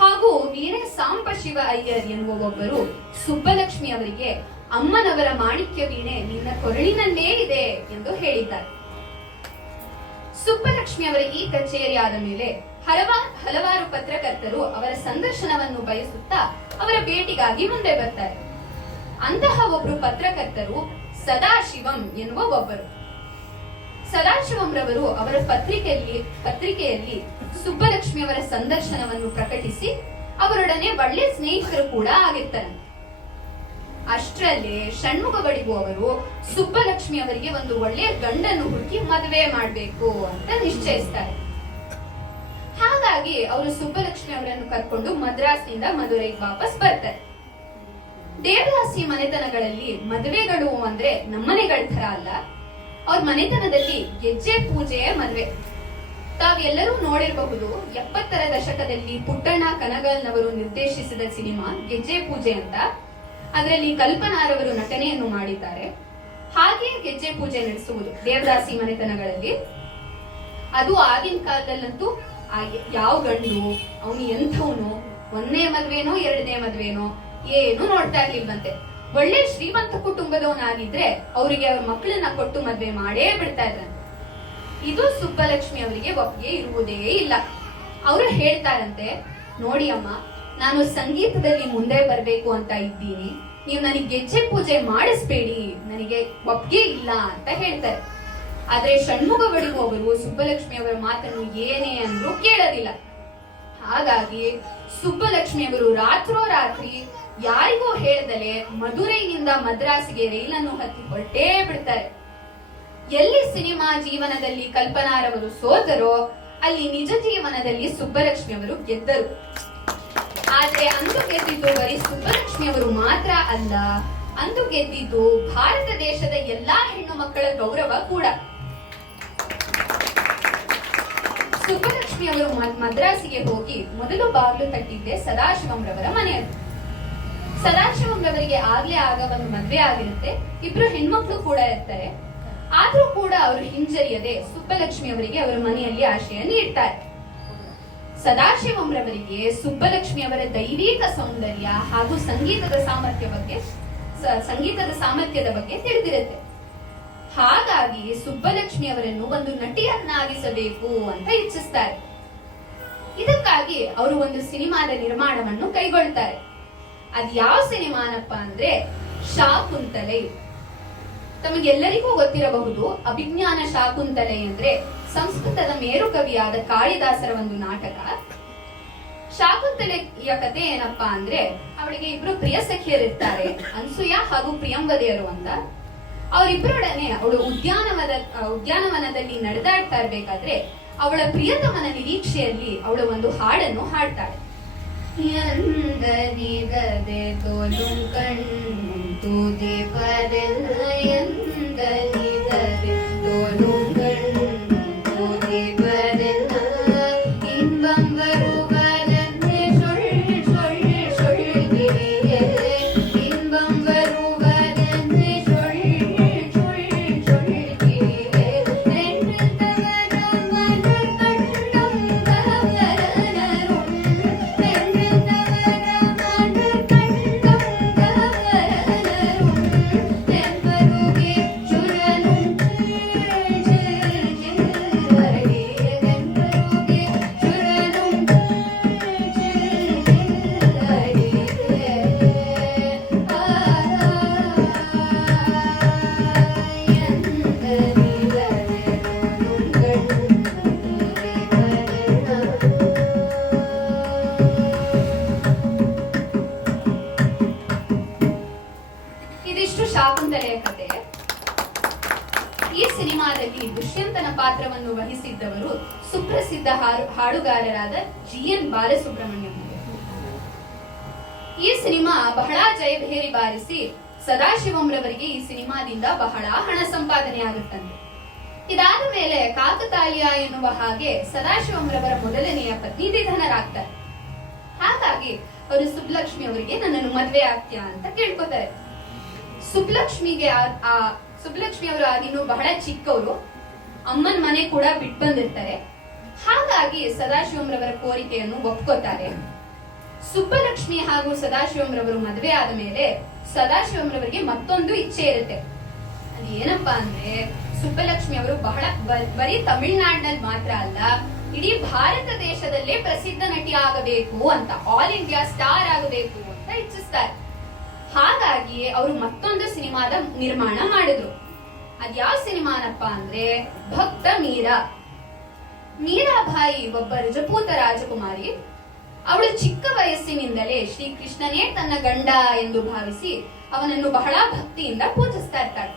ಹಾಗೂ ವೀರ ಸಾಂಬಶಿವ ಅಯ್ಯರ್ ಎನ್ನುವೊಬ್ಬರು ಸುಬ್ಬಲಕ್ಷ್ಮಿ ಅವರಿಗೆ ಅಮ್ಮನವರ ಮಾಣಿಕ್ಯ ವೀಣೆ ನಿನ್ನ ಕೊರಳಿನಲ್ಲೇ ಇದೆ ಎಂದು ಹೇಳಿದ್ದಾರೆ. ಸುಬ್ಬಲಕ್ಷ್ಮಿ ಅವರ ಈ ಕಚೇರಿ ಆದ ಮೇಲೆ ಹಲವಾರು ಪತ್ರಕರ್ತರು ಅವರ ಸಂದರ್ಶನವನ್ನು ಬಯಸುತ್ತಾ ಅವರ ಭೇಟಿಗಾಗಿ ಮುಂದೆ ಬರ್ತಾರೆ. ಅಂತಹ ಒಬ್ಬರು ಪತ್ರಕರ್ತರು ಸದಾಶಿವಂ ಎನ್ನುವ ಒಬ್ಬರು. ಸದಾಶಿವಂ ರವರು ಅವರ ಪತ್ರಿಕೆಯಲ್ಲಿ ಸುಬ್ಬಲಕ್ಷ್ಮಿ ಅವರ ಸಂದರ್ಶನವನ್ನು ಪ್ರಕಟಿಸಿ ಅವರೊಡನೆ ಒಳ್ಳೆ ಸ್ನೇಹಿತರು ಕೂಡ ಆಗಿರ್ತಾರೆ. ಅಷ್ಟರಲ್ಲೇ ಷಣ್ಮುಗ ಒಡಿವು ಅವರು ಸುಬ್ಬಲಕ್ಷ್ಮಿ ಅವರಿಗೆ ಒಂದು ಒಳ್ಳೆಯ ಗಂಡನ್ನು ಹುಡುಕಿ ಮದುವೆ ಮಾಡಬೇಕು ಅಂತ ನಿಶ್ಚಯಿಸ್ತಾರೆ. ಹಾಗಾಗಿ ಅವರು ಸುಬ್ಬಲಕ್ಷ್ಮಿ ಅವರನ್ನು ಕರ್ಕೊಂಡು ಮದ್ರಾಸ್ನಿಂದ ಮಧುರೈಗೆ ವಾಪಸ್ ಬರ್ತಾರೆ. ದೇವದಾಸಿ ಮನೆತನಗಳಲ್ಲಿ ಮದುವೆಗಳು ಅಂದ್ರೆ ನಮ್ಮನೆಗಳ ತರ ಅಲ್ಲ. ಅವ್ರ ಮನೆತನದಲ್ಲಿ ಗೆಜ್ಜೆ ಪೂಜೆಯ ಮದುವೆ. ತಾವೆಲ್ಲರೂ ನೋಡಿರಬಹುದು, 70ರ ದಶಕದಲ್ಲಿ ಪುಟ್ಟಣ್ಣ ಕನಗಲ್ನವರು ನಿರ್ದೇಶಿಸಿದ ಸಿನಿಮಾ ಗೆಜ್ಜೆ ಪೂಜೆ ಅಂತ. ಅದರಲ್ಲಿ ಕಲ್ಪನಾರವರು ನಟನೆಯನ್ನು ಮಾಡಿದ್ದಾರೆ. ಹಾಗೆ ಗೆಜ್ಜೆ ಪೂಜೆ ನಡೆಸುವುದು ದೇವದಾಸಿ ಮನೆತನಗಳಲ್ಲಿ. ಅದು ಆಗಿನ ಕಾಲದಲ್ಲಂತೂ ಯಾವ ಗಂಡು ಅವನು ಎಂಥವನು, 1ನೇ ಮದ್ವೆನೋ 2ನೇ ಮದ್ವೆನೋ ಏನು ನೋಡ್ತಾ ಇರ್ಲಿಲ್ವಂತೆ. ಒಳ್ಳೆ ಶ್ರೀಮಂತ ಕುಟುಂಬದವನಾಗಿದ್ರೆ ಅವರಿಗೆ ಅವ್ರ ಮಕ್ಕಳನ್ನ ಕೊಟ್ಟು ಮದ್ವೆ ಮಾಡೇ ಬಿಡ್ತಾ ಇದ್ರಂತೆ. ಇದು ಸುಬ್ಬಲಕ್ಷ್ಮಿ ಅವರಿಗೆ ಒಪ್ಪಿಗೆ ಇರುವುದೇ ಇಲ್ಲ. ಅವರು ಹೇಳ್ತಾರಂತೆ, ನೋಡಿ ಅಮ್ಮ, ನಾನು ಸಂಗೀತದಲ್ಲಿ ಮುಂದೆ ಬರ್ಬೇಕು ಅಂತ ಇದ್ದೀನಿ. ನೀವು ನನಗೆ ಗೆಜ್ಜೆ ಪೂಜೆ ಮಾಡಿಸ್ಬೇಡಿ, ನನಗೆ ಒಪ್ಪಿಗೆ ಇಲ್ಲ ಅಂತ ಹೇಳ್ತಾರೆ. ಆದ್ರೆ ಷಣ್ಮುಖ ಬಡಿಯುವವರು ಸುಬ್ಬಲಕ್ಷ್ಮಿ ಅವರ ಮಾತನ್ನು ಏನೇ ಅಂದ್ರೂ ಕೇಳೋದಿಲ್ಲ. ಹಾಗಾಗಿ ಸುಬ್ಬಲಕ್ಷ್ಮಿಯವರು ರಾತ್ರೋರಾತ್ರಿ ಯಾರಿಗೂ ಹೇಳದಲೆ ಮಧುರೈನಿಂದ ಮದ್ರಾಸಿಗೆ ರೈಲನ್ನು ಹತ್ತಿ ಹೊರಟೇ ಬಿಡ್ತಾರೆ. ಎಲ್ಲಿ ಸಿನಿಮಾ ಜೀವನದಲ್ಲಿ ಕಲ್ಪನಾರವರು ಸೋತರೋ ಅಲ್ಲಿ ನಿಜ ಜೀವನದಲ್ಲಿ ಸುಬ್ಬಲಕ್ಷ್ಮಿಯವರು ಗೆದ್ದರು. ಆದ್ರೆ ಅಂದು ಗೆದ್ದಿದ್ದು ಬರೀ ಸುಬ್ಬಲಕ್ಷ್ಮಿಯವರು ಮಾತ್ರ ಅಲ್ಲ, ಅಂದು ಗೆದ್ದಿದ್ದು ಭಾರತ ದೇಶದ ಎಲ್ಲಾ ಹೆಣ್ಣು ಮಕ್ಕಳ ಗೌರವ ಕೂಡ. ಸುಬ್ಬಲಕ್ಷ್ಮಿ ಅವರು ಮದ್ರಾಸಿಗೆ ಹೋಗಿ ಮೊದಲು ಬಾಗಿಲು ತಟ್ಟಿದ್ದೆ ಸದಾಶಿವಂರವರ ಮನೆಯಲ್ಲಿ. ಸದಾಶಿವಂರವರಿಗೆ ಆಗ್ಲೇ ಆಗ ಒಂದು ಮದ್ವೆ ಆಗಿರುತ್ತೆ, ಇಬ್ರು ಹೆಣ್ಮಕ್ಳು ಕೂಡ ಇರ್ತಾರೆ. ಆದ್ರೂ ಕೂಡ ಅವರು ಹಿಂಜರಿಯದೆ ಸುಬ್ಬಲಕ್ಷ್ಮಿ ಅವರಿಗೆ ಅವರ ಮನೆಯಲ್ಲಿ ಆಶ್ರಯ ನೀಡ್ತಾರೆ. ಸದಾಶಿವಂರವರಿಗೆ ಸುಬ್ಬಲಕ್ಷ್ಮಿ ಅವರ ದೈವಿಕ ಸೌಂದರ್ಯ ಹಾಗೂ ಸಂಗೀತದ ಸಾಮರ್ಥ್ಯದ ಬಗ್ಗೆ ತಿಳಿದಿರುತ್ತೆ. ಹಾಗಾಗಿ ಸುಬ್ಬಲಕ್ಷ್ಮಿ ಅವರನ್ನು ಒಂದು ನಟಿಯನ್ನಾಗಿಸಬೇಕು ಅಂತ ಇಚ್ಛಿಸ್ತಾರೆ. ಇದಕ್ಕಾಗಿ ಅವರು ಒಂದು ಸಿನಿಮಾದ ನಿರ್ಮಾಣವನ್ನು ಕೈಗೊಳ್ತಾರೆ. ಅದ್ ಯಾವ ಸಿನಿಮಾನಪ್ಪ ಅಂದ್ರೆ ಶಾಕುಂತಲೆ. ತಮಗೆಲ್ಲರಿಗೂ ಗೊತ್ತಿರಬಹುದು, ಅಭಿಜ್ಞಾನ ಶಾಕುಂತಲೆ ಅಂದ್ರೆ ಸಂಸ್ಕೃತದ ಮೇರುಕವಿಯಾದ ಕಾಳಿದಾಸರ ಒಂದು ನಾಟಕ. ಶಾಕುಂತಲೆಯ ಕಥೆ ಏನಪ್ಪಾ ಅಂದ್ರೆ, ಅವಳಿಗೆ ಇಬ್ರು ಪ್ರಿಯ ಸಖಿಯರಿರ್ತಾರೆ, ಅನ್ಸೂಯ ಹಾಗೂ ಪ್ರಿಯಂವದೆಯರು ಅಂತ. ಅವರಿಬ್ಬರೊಡನೆ ಅವಳು ಉದ್ಯಾನವನದಲ್ಲಿ ನಡೆದಾಡ್ತಾ ಇರ್ಬೇಕಾದ್ರೆ ಅವಳ ಪ್ರಿಯತಮನ ನಿರೀಕ್ಷೆಯಲ್ಲಿ ಅವಳು ಒಂದು ಹಾಡನ್ನು ಹಾಡ್ತಾಳೆ. ಎಂದನಿಗದೆ ತೋಲು ಕಣ್ಣು ದೇವರೆಲ್ಲ, ಎಂದನಿಗದೆ ತೋಲು ಕಣ್ಣು ದೇವರೆಲ್ಲ, ಇன்பಂ ಬರುವರನ್ನೇ ಸೊಳ್ಳೆ ಸೊಳ್ಳೆ ಸೊಳ್ಳಿಗೆ, ಇன்பಂ ಬರುವರನ್ನೇ ಸೊಳ್ಳೆ ಸೊಳ್ಳೆ ಸೊಳ್ಳಿಗೆ, ನೆನ್ನೆತ್ತವರ ಮಲರ್ ಕಂಡಂ ಗವರನರು, ನೆನ್ನೆತ್ತವರ ಮಲರ್ ಕಂಡಂ ಗವರನರು, ನೆನ್ಪರುಗೆ ಚುರನುಂಟು ಇದಿಷ್ಟು ಶಾಕುಂತಲೆಯ ಕಥೆ. ಈ ಸಿನಿಮಾದಲ್ಲಿ ದುಷ್ಯಂತನ ಪಾತ್ರವನ್ನು ವಹಿಸಿದ್ದವರು ಸುಪ್ರಸಿದ್ಧ ಹಾಡುಗಾರರಾದ ಜಿ.ಎನ್. ಬಾಲಸುಬ್ರಹ್ಮಣ್ಯಂ. ಈ ಸಿನಿಮಾ ಬಹಳ ಜಯಭೇರಿ ಬಾರಿಸಿ ಸದಾಶಿವಂರವರಿಗೆ ಈ ಸಿನಿಮಾದಿಂದ ಬಹಳ ಹಣ ಸಂಪಾದನೆ ಆಗುತ್ತಂತೆ. ಇದಾದ ಮೇಲೆ ಕಾಕತಾಳೀಯ ಎನ್ನುವ ಹಾಗೆ ಸದಾಶಿವಂರವರ ಮೊದಲನೆಯ ಪತ್ನಿ ನಿಧನರಾಗ್ತಾರೆ. ಹಾಗಾಗಿ ಅವರು ಸುಬ್ಬಲಕ್ಷ್ಮಿ ಅವರಿಗೆ ನನ್ನನ್ನು ಮದ್ವೆ ಆಗ್ತೀಯಾ ಅಂತ ಕೇಳ್ಕೊತಾರೆ. ಸುಬ್ಬಲಕ್ಷ್ಮಿ ಅವರು ಆಗಿನ್ನು ಬಹಳ ಚಿಕ್ಕವರು, ಅಮ್ಮನ ಮನೆ ಕೂಡ ಬಿಟ್ಟು ಬಂದಿರ್ತಾರೆ. ಹಾಗಾಗಿ ಸದಾಶಿವಂರವರ ಕೋರಿಕೆಯನ್ನು ಒಪ್ಕೋತಾರೆ. ಸುಬ್ಬಲಕ್ಷ್ಮಿ ಹಾಗೂ ಸದಾಶಿವಂರವರು ಮದುವೆ ಆದ ಮೇಲೆ ಸದಾಶಿವಂರವರಿಗೆ ಮತ್ತೊಂದು ಇಚ್ಛೆ ಇರುತ್ತೆ. ಅದು ಏನಪ್ಪಾ ಅಂದ್ರೆ, ಸುಬ್ಬಲಕ್ಷ್ಮಿ ಅವರು ಬರೀ ತಮಿಳುನಾಡಿನಲ್ಲಿ ಮಾತ್ರ ಅಲ್ಲ, ಇಡೀ ಭಾರತ ದೇಶದಲ್ಲೇ ಪ್ರಸಿದ್ಧ ನಟಿ ಆಗಬೇಕು ಅಂತ, ಆಲ್ ಇಂಡಿಯಾ ಸ್ಟಾರ್ ಆಗಬೇಕು ಅಂತ ಇಚ್ಛಿಸ್ತಾರೆ. ಹಾಗಾಗಿ ಅವರು ಮತ್ತೊಂದು ಸಿನಿಮಾದ ನಿರ್ಮಾಣ ಮಾಡಿದ್ರು. ಅದ್ಯಾವ ಸಿನಿಮಾನಪ್ಪ ಅಂದ್ರೆ ಭಕ್ತ ಮೀರಾ. ಮೀರಾಬಾಯಿ ಒಬ್ಬ ರಜಪೂತ ರಾಜಕುಮಾರಿ. ಅವಳು ಚಿಕ್ಕ ವಯಸ್ಸಿನಿಂದಲೇ ಶ್ರೀಕೃಷ್ಣನೇ ತನ್ನ ಗಂಡ ಎಂದು ಭಾವಿಸಿ ಅವನನ್ನು ಬಹಳ ಭಕ್ತಿಯಿಂದ ಪೂಜಿಸ್ತಾ ಇರ್ತಾಳೆ.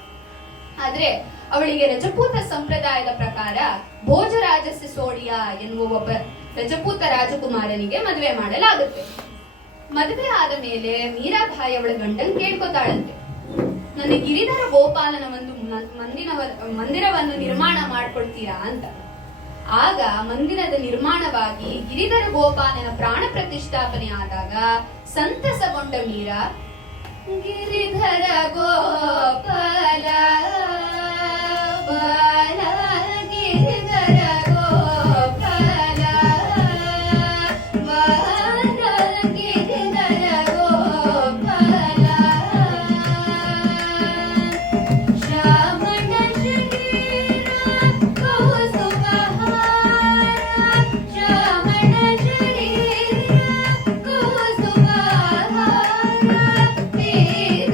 ಆದ್ರೆ ಅವಳಿಗೆ ರಜಪೂತ ಸಂಪ್ರದಾಯದ ಪ್ರಕಾರ ಭೋಜರಾಜ ಸಿಸೋಡಿಯಾ ಎನ್ನುವ ಒಬ್ಬ ರಜಪೂತ ರಾಜಕುಮಾರನಿಗೆ ಮದುವೆ ಮಾಡಲಾಗುತ್ತೆ. ಮದುವೆ ಆದ ಮೇಲೆ ಮೀರಾಬಾಯಿ ಅವಳ ಗಂಡನ್ ಕೇಳ್ಕೊತಾಳಂತೆ, ನನ್ನ ಗಿರಿಧರ ಗೋಪಾಲನ ಒಂದು ಮಂದಿರವನ್ನು ನಿರ್ಮಾಣ ಮಾಡ್ಕೊಡ್ತೀರಾ ಅಂತ. ಆಗ ಮಂದಿರದ ನಿರ್ಮಾಣವಾಗಿ ಗಿರಿಧರ ಗೋಪಾಲನ ಪ್ರಾಣ ಪ್ರತಿಷ್ಠಾಪನೆ ಆದಾಗ ಸಂತಸಗೊಂಡ ಮೀರಾ, ಗಿರಿಧರ ಗೋಪಾಲ ಬಾಲ, ಗಿರಿಧರ ಗೋಪಾಲ ಬಾಲ, ಗಿರಿಧರ ಗೋಪಾಲ, ಶ್ರಾವಣ ಶರೀರ ಕೌಸುಭಹಾರ, ಶ್ರಾವಣ ಶರೀರ ಕೌಸುಭಹಾರ, ತೀರ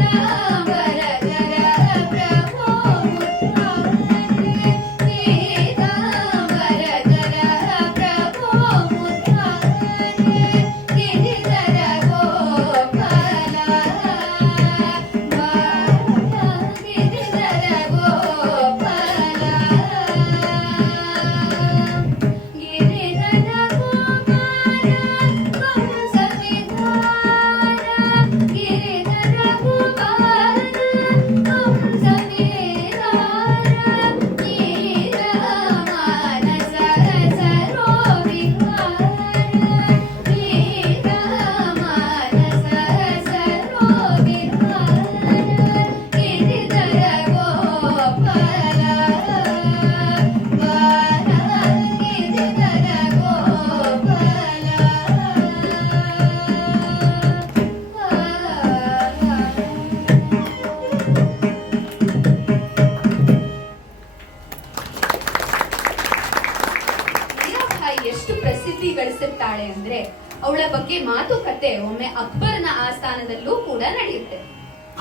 ಕೀರ್ತಿ ಗಳಿಸುತ್ತಾಳೆ ಅಂದ್ರೆ ಅವಳ ಬಗ್ಗೆ ಮಾತುಕತೆ ಒಮ್ಮೆ ಅಕ್ಬರ್ನ ಆಸ್ಥಾನದಲ್ಲೂ ಕೂಡ ನಡೆಯುತ್ತೆ.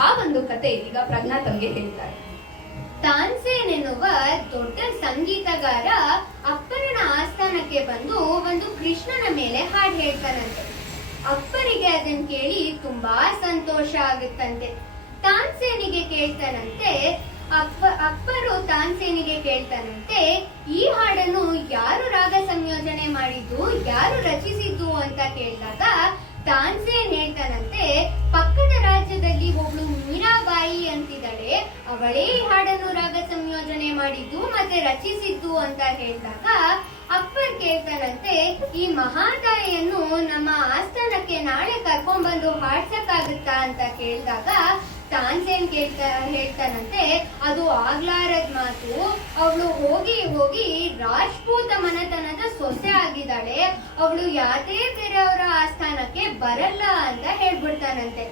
ಆ ಒಂದು ಕತೆ ಈಗ ಪ್ರಜ್ಞಾ ತಮಗೆ ಹೇಳ್ತಾರೆ. ತಾನ್ಸೇನ್ ಎನ್ನುವ ದೊಡ್ಡ ಸಂಗೀತಗಾರ ಅಕ್ಬರನ ಆಸ್ಥಾನಕ್ಕೆ ಬಂದು ಒಂದು ಕೃಷ್ಣನ ಮೇಲೆ ಹಾಡು ಹೇಳ್ತಾನಂತೆ. ಅಕ್ಬರಿಗೆ ಅದನ್ನ ಕೇಳಿ ತುಂಬಾ ಸಂತೋಷ ಆಗುತ್ತಂತೆ. ತಾನ್ಸೇನಿಗೆ ಕೇಳ್ತಾನಂತೆ, ಅಕ್ಬರು ತಾನ್ಸೇನಿಗೆ ಕೇಳ್ತಾನಂತೆ, ಈ ಹಾಡನ್ನು ಯಾರು ರಾಗ ಸಂಯೋಜನೆ ಮಾಡಿದ್ದು, ಯಾರು ರಚಿಸಿದ್ದು ಅಂತ ಕೇಳಿದಾಗ ತಾನ್ಸೇನ್ ಹೇಳ್ತಾನಂತೆ, ಪಕ್ಕದ ರಾಜ್ಯದಲ್ಲಿ ಒಬ್ಳು ಮೀರಾಬಾಯಿ ಅಂತಿದ್ದಾಳೆ, ಅವಳೇ ಈ ಹಾಡನ್ನು ರಾಗ ಸಂಯೋಜನೆ ಮಾಡಿದ್ದು ಮತ್ತೆ ರಚಿಸಿದ್ದು ಅಂತ ಹೇಳಿದಾಗ ಅಕ್ಬರ್ ಕೇಳ್ತಾನಂತೆ, ಈ ಮಹಾತಾಯಿಯನ್ನು ನಮ್ಮ ಆಸ್ಥಾನಕ್ಕೆ ನಾಳೆ ಕರ್ಕೊಂಡ್ಬಂದು ಹಾಡ್ಸಕ್ಕಾಗುತ್ತಾ ಅಂತ ಕೇಳಿದಾಗ ತಾನ್ಸೇನ್ ಹೇಳ್ತಾನಂತೆ, ಅದು ಆಗ್ಲಾರದ್ ಮಾತು, ಅವಳು ಹೋಗಿ ಹೋಗಿ ರಾಜ್ಪೂತ ಮನೆತನದ ಸೊಸೆ ಆಗಿದ್ದಾಳೆ, ಅವಳು ಯಾತೇ ಬೇರೆಯವರ ಆಸ್ಥಾನಕ್ಕೆ ಬರಲ್ಲ ಅಂತ ಹೇಳ್ಬಿಡ್ತಾನಂತೆ.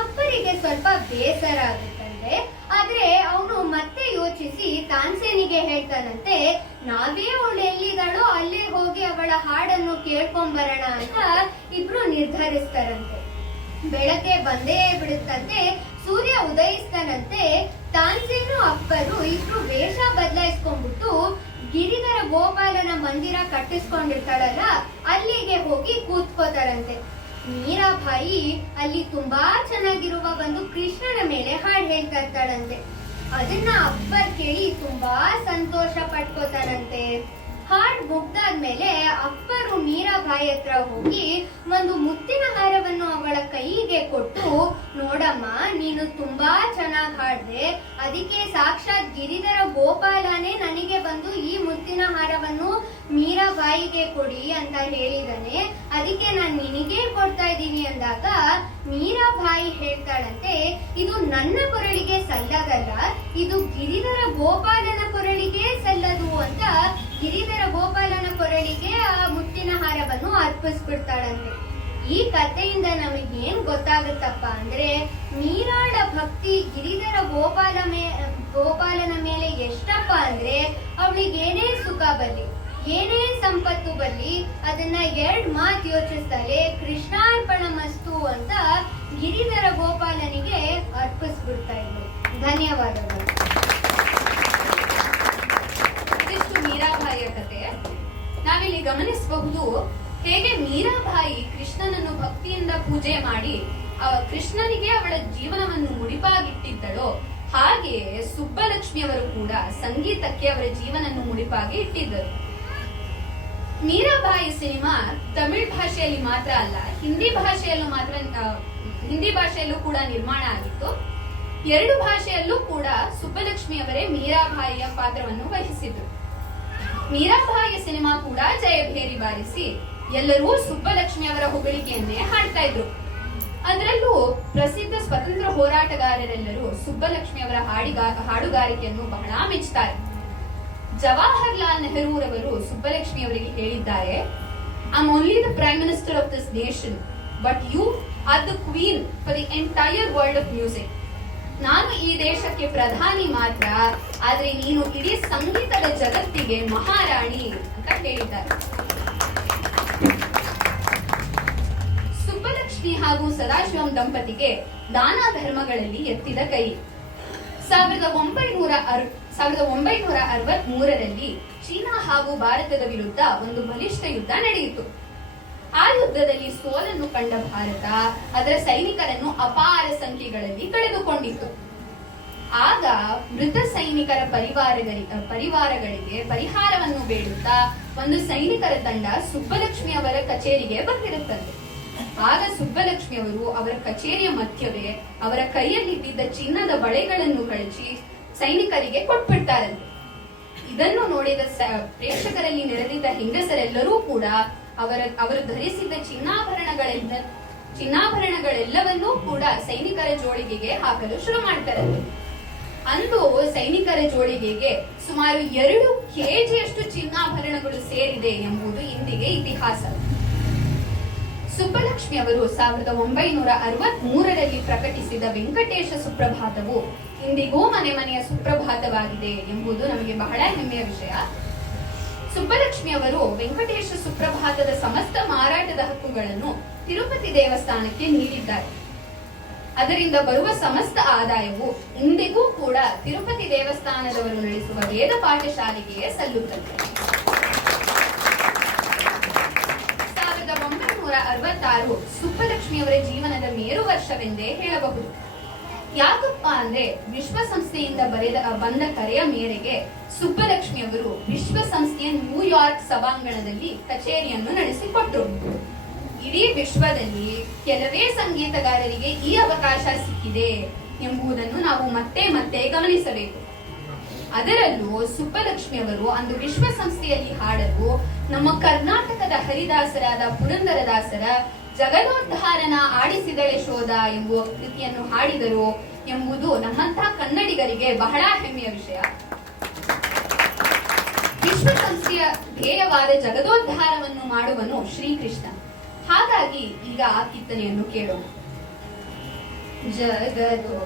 ಅಕ್ಬರಿಗೆ ಸ್ವಲ್ಪ ಬೇಸರ ಆಗುತ್ತಂತೆ. ಆದ್ರೆ ಅವನು ಮತ್ತೆ ಯೋಚಿಸಿ ತಾನ್ಸೇನಿಗೆ ಹೇಳ್ತಾನಂತೆ, ನಾವೇ ಅವಳು ಎಲ್ಲಿದ್ದಾಳೋ ಅಲ್ಲೇ ಹೋಗಿ ಅವಳ ಹಾಡನ್ನು ಕೇಳ್ಕೊಂಬರೋಣ ಅಂತ ಇಬ್ರು ನಿರ್ಧರಿಸ್ತಾರಂತೆ. ಬೆಳಗ್ಗೆ ಬಂದೇ ಬಿಡುತ್ತಂತೆ, ಸೂರ್ಯ ಉದಯಿಸ್ತಾನಂತೆ. ತಾನ್ಸೇನು ಅಕ್ಬರು ಇಬ್ರು ವೇಷ ಬದಲಾಯಿಸ್ಕೊಂಡ್ಬಿಟ್ಟು ಗಿರಿಧರ ಗೋಪಾಲನ ಮಂದಿರ ಕಟ್ಟಿಸ್ಕೊಂಡಿರ್ತಾಳಲ್ಲ ಅಲ್ಲಿಗೆ ಹೋಗಿ ಕೂತ್ಕೋತಾರಂತೆ. ಮೀರಾಬಾಯಿ ಅಲ್ಲಿ ತುಂಬಾ ಚೆನ್ನಾಗಿರುವ ಒಂದು ಕೃಷ್ಣನ ಮೇಲೆ ಹಾಡು ಹೇಳ್ತಾ ಇರ್ತಾಳಂತೆ. ಅದನ್ನ ಅಕ್ಬರ್ ಕೇಳಿ ತುಂಬಾ ಸಂತೋಷ ಪಡ್ಕೋತಾನಂತೆ. ಹಾಡ್ ಮುಗ್ದಾದ್ಮೇಲೆ ಅಕ್ಬರು ಮೀರಾಬಾಯಿ ಹತ್ರ ಹೋಗಿ ಒಂದು ಮುತ್ತಿನ ಹಾರವನ್ನು ಅವಳ ಕೈಗೆ ಕೊಟ್ಟು, ನೋಡಮ್ಮ, ನೀನು ತುಂಬಾ ಚೆನ್ನಾಗಿ ಹಾಡ್ದೆ, ಅದಕ್ಕೆ ಸಾಕ್ಷಾತ್ ಗಿರಿಧರ ಗೋಪಾಲನೇ ನನಗೆ ಬಂದು ಈ ಮುತ್ತಿನ ಹಾರವನ್ನು ಮೀರಾಬಾಯಿಗೆ ಕೊಡಿ ಅಂತ ಹೇಳಿದಾನೆ, ಅದಕ್ಕೆ ನಾನು ನಿನಗೆ ಕೊಡ್ತಾ ಇದ್ದೀನಿ ಅಂದಾಗ ಮೀರಾಬಾಯಿ ಹೇಳ್ತಾಳಂತೆ, ಇದು ನನ್ನ ಕೊರಳಿಗೆ ಸಲ್ಲದಲ್ಲ, ಇದು ಗಿರಿಧರ ಗೋಪಾಲನ ಕೊರಳಿಗೆ ಸಲ್ಲದು ಅಂತ ಗಿರಿಧರ ಗೋಪಾಲನ ಕೊರಳಿಗೆ ಆ ಮುತ್ತಿನ ಹಾರವನ್ನು ಅರ್ಪಿಸ್ಬಿಡ್ತಾಳಂತೆ. ಈ ಕಥೆಯಿಂದ ನಮಗೆ ಏನ್ ಗೊತ್ತಾಗುತ್ತಪ್ಪ ಅಂದ್ರೆ, ಮೀರಾಳ ಭಕ್ತಿ ಗಿರಿಧರ ಗೋಪಾಲನ ಮೇಲೆ ಎಷ್ಟಪ್ಪ ಅಂದ್ರೆ, ಅವಳಿಗೆ ಏನೇ ಸುಖ ಬರ್ಲಿ, ಏನೇ ಸಂಪತ್ತು ಬರ್ಲಿ, ಅದನ್ನ 2 ಮಾತು ಯೋಚಿಸ್ತಾರೆ, ಕೃಷ್ಣಾರ್ಪಣ ಮಸ್ತು ಅಂತ ಗಿರಿಧರ ಗೋಪಾಲನಿಗೆ ಅರ್ಪಿಸ್ಬಿಡ್ತಾ ಇದ್ರು. ಧನ್ಯವಾದಗಳು. ಇದಿಷ್ಟು ಮೀರಾಬಾಯಿಯ ಕತೆ. ನಾವಿಲ್ಲಿ ಗಮನಿಸಬಹುದು ಹೇಗೆ ಮೀರಾಬಾಯಿ ಕೃಷ್ಣನನ್ನು ಭಕ್ತಿಯಿಂದ ಪೂಜೆ ಮಾಡಿ ಕೃಷ್ಣನಿಗೆ ಅವಳ ಜೀವನವನ್ನು ಮುಡಿಪಾಗಿಟ್ಟಿದ್ದಳೋ, ಹಾಗೆಯೇ ಸುಬ್ಬಲಕ್ಷ್ಮಿಯವರು ಕೂಡ ಸಂಗೀತಕ್ಕೆ ಅವರ ಜೀವನವನ್ನು ಮುಡಿಪಾಗಿ ಇಟ್ಟಿದ್ದರು. ಮೀರಾಬಾಯಿ ಸಿನಿಮಾ ತಮಿಳ್ ಭಾಷೆಯಲ್ಲಿ ಮಾತ್ರ ಅಲ್ಲ, ಹಿಂದಿ ಭಾಷೆಯಲ್ಲೂ ಕೂಡ ನಿರ್ಮಾಣ ಆಗಿತ್ತು. 2 ಭಾಷೆಯಲ್ಲೂ ಕೂಡ ಸುಬ್ಬಲಕ್ಷ್ಮಿಯವರೇ ಮೀರಾಬಾಯಿಯ ಪಾತ್ರವನ್ನು ವಹಿಸಿದ್ರು. ಮೀರಾಬಾಯಿಯ ಸಿನಿಮಾ ಕೂಡ ಜಯಭೇರಿ ಬಾರಿಸಿ ಎಲ್ಲರೂ ಸುಬ್ಬಲಕ್ಷ್ಮಿಯವರ ಹೊಗಳಿಕೆಯನ್ನೇ ಹಾಡ್ತಾ ಇದ್ರು. ಅದರಲ್ಲೂ ಪ್ರಸಿದ್ಧ ಸ್ವತಂತ್ರ ಹೋರಾಟಗಾರರೆಲ್ಲರೂ ಸುಬ್ಬಲಕ್ಷ್ಮಿಯವರ ಹಾಡುಗಾರಿಕೆಯನ್ನು ಬಹಳ ಮೆಚ್ಚುತ್ತಾರೆ. ಜವಾಹರ್ಲಾಲ್ ನೆಹರೂರವರು ಸುಬ್ಬಲಕ್ಷ್ಮಿಯವರಿಗೆ ಹೇಳಿದ್ದಾರೆ, I am only the prime minister of this nation, but you are the queen for the entire world of music. ನಾನು ಈ ದೇಶಕ್ಕೆ ಪ್ರಧಾನಿ ಮಾತ್ರ, ಆದ್ರೆ ನೀನು ಇಡೀ ಸಂಗೀತದ ಜಗತ್ತಿಗೆ ಮಹಾರಾಣಿ ಅಂತ ಹೇಳಿದ್ದಾರೆ. ಸುಬ್ಬಲಕ್ಷ್ಮಿ ಹಾಗೂ ಸದಾಶಿವಂ ದಂಪತಿಗೆ ದಾನ ಧರ್ಮಗಳಲ್ಲಿ ಎತ್ತಿದ ಕೈ. 1963ರಲ್ಲಿ ಚೀನಾ ಹಾಗೂ ಭಾರತದ ವಿರುದ್ಧ ಒಂದು ಬಲಿಷ್ಠ ಯುದ್ಧ ನಡೆಯಿತು. ಆ ಯುದ್ಧದಲ್ಲಿ ಸೋಲನ್ನು ಕಂಡ ಭಾರತ ಅದರ ಸೈನಿಕರನ್ನು ಅಪಾರ ಸಂಖ್ಯೆಗಳಲ್ಲಿ ಕಳೆದುಕೊಂಡಿತ್ತು. ಆಗ ಮೃತ ಸೈನಿಕರ ಪರಿವಾರಗಳಿಗೆ ಪರಿಹಾರವನ್ನು ಬೇಡುತ್ತಾ ಒಂದು ಸೈನಿಕರ ತಂಡ ಸುಬ್ಬಲಕ್ಷ್ಮಿಯವರ ಕಚೇರಿಗೆ ಬಂದಿರುತ್ತದೆ. ಆಗ ಸುಬ್ಬಲಕ್ಷ್ಮಿಯವರು ಅವರ ಕಚೇರಿಯ ಮಧ್ಯವೇ ಅವರ ಕೈಯಲ್ಲಿದ್ದ ಚಿನ್ನದ ಬಳೆಗಳನ್ನು ಕಳಚಿ ಸೈನಿಕರಿಗೆ ಕೊಟ್ಬಿಡ್ತಾರಂತೆ. ಇದನ್ನು ನೋಡಿದ ಪ್ರೇಕ್ಷಕರಲ್ಲಿ ನೆರೆದಿದ್ದ ಹೆಂಗಸರೆಲ್ಲರೂ ಕೂಡ ಅವರು ಧರಿಸಿದ್ದ ಚಿನ್ನಾಭರಣಗಳೆಲ್ಲವನ್ನೂ ಕೂಡ ಸೈನಿಕರ ಜೋಳಿಗೆಗೆ ಹಾಕಲು ಶುರು ಮಾಡ್ತಾರಂತೆ. ಅಂದು ಸೈನಿಕರ ಜೋಳಿಗೆಗೆ ಸುಮಾರು 2 ಕೆಜಿಯಷ್ಟು ಚಿನ್ನಾಭರಣಗಳು ಸೇರಿದೆ ಎಂಬುದು ಇಂದಿಗೆ ಇತಿಹಾಸ. ಸುಬ್ಬಲಕ್ಷ್ಮಿ ಅವರು 1963ರಲ್ಲಿ ಪ್ರಕಟಿಸಿದ ವೆಂಕಟೇಶ ಸುಪ್ರಭಾತವು ಇಂದಿಗೂ ಮನೆ ಮನೆಯ ಸುಪ್ರಭಾತವಾಗಿದೆ ಎಂಬುದು ನಮಗೆ ಬಹಳ ಹೆಮ್ಮೆಯ ವಿಷಯ. ಸುಬ್ಬಲಕ್ಷ್ಮಿ ಅವರು ವೆಂಕಟೇಶ ಸುಪ್ರಭಾತದ ಸಮಸ್ತ ಮಾರಾಟದ ಹಕ್ಕುಗಳನ್ನು ತಿರುಪತಿ ದೇವಸ್ಥಾನಕ್ಕೆ ನೀಡಿದ್ದಾರೆ. ಅದರಿಂದ ಬರುವ ಸಮಸ್ತ ಆದಾಯವು ಇಂದಿಗೂ ಕೂಡ ತಿರುಪತಿ ದೇವಸ್ಥಾನದವರು ನಡೆಸುವ ವೇದ ಪಾಠಶಾಲೆಗೆ ಸಲ್ಲುತ್ತದೆ. 1966 ಸುಬ್ಬಲಕ್ಷ್ಮಿಯವರ ಜೀವನದ ಮೇರು ವರ್ಷವೆಂದೇ ಹೇಳಬಹುದು. ಯಾಕಪ್ಪ ಅಂದ್ರೆ ವಿಶ್ವಸಂಸ್ಥೆಯಿಂದ ಬಂದ ಕರೆಯ ಮೇರೆಗೆ ಸುಬ್ಬಲಕ್ಷ್ಮಿಯವರು ವಿಶ್ವಸಂಸ್ಥೆಯ ನ್ಯೂಯಾರ್ಕ್ ಸಭಾಂಗಣದಲ್ಲಿ ಕಚೇರಿಯನ್ನು ನಡೆಸಿಕೊಟ್ಟರು. ಇಡೀ ವಿಶ್ವದಲ್ಲಿ ಕೆಲವೇ ಸಂಗೀತಗಾರರಿಗೆ ಈ ಅವಕಾಶ ಸಿಕ್ಕಿದೆ ಎಂಬುದನ್ನು ನಾವು ಮತ್ತೆ ಮತ್ತೆ ಗಮನಿಸಬೇಕು. ಅದರಲ್ಲೂ ಸುಬ್ಬಲಕ್ಷ್ಮಿಯವರು ಅಂದು ವಿಶ್ವಸಂಸ್ಥೆಯಲ್ಲಿ ಹಾಡಲು ನಮ್ಮ ಕರ್ನಾಟಕದ ಹರಿದಾಸರಾದ ಪುರಂದರದಾಸರ ಜಗದೋದ್ಧಾರನ ಆಡಿಸಿದಳೆ ಶೋಧ ಎಂಬುವ ಕೃತಿಯನ್ನು ಹಾಡಿದರು ಎಂಬುದು ನಮ್ಮಂತಹ ಕನ್ನಡಿಗರಿಗೆ ಬಹಳ ಹೆಮ್ಮೆಯ ವಿಷಯ. ವಿಶ್ವಸಂಸ್ಥೆಯ ಧ್ಯೇಯವಾದ ಜಗದೋದ್ಧಾರವನ್ನು ಮಾಡುವನು ಶ್ರೀಕೃಷ್ಣ. ಹಾಗಾಗಿ ಈಗ ಆ ಕೀರ್ತನೆಯನ್ನು ಕೇಳೋಣ. ಜಗದೋ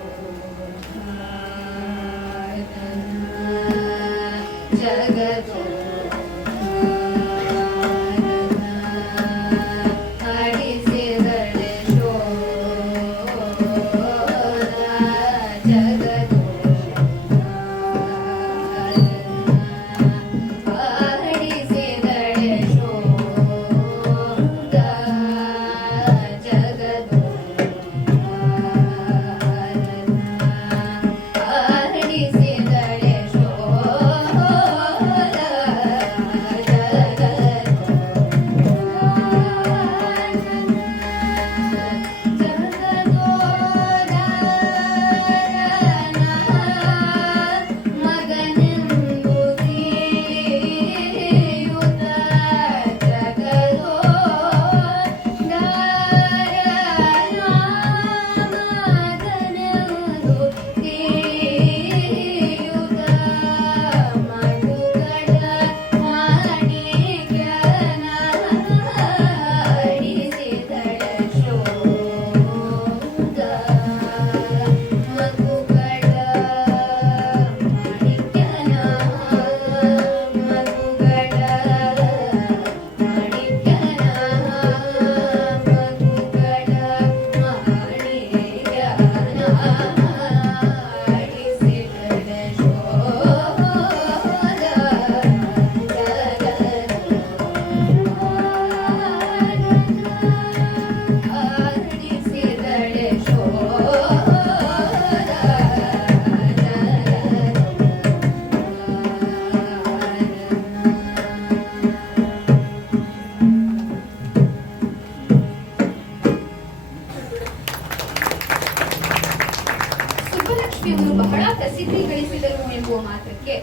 ಸುಬ್ಬಲಕ್ಷ್ಮಿಯವರು ಬಹಳ ಪ್ರಸಿದ್ಧಿ ಗಳಿಸಿದರು ಎಂಬುವ ಮಾತ್ರಕ್ಕೆ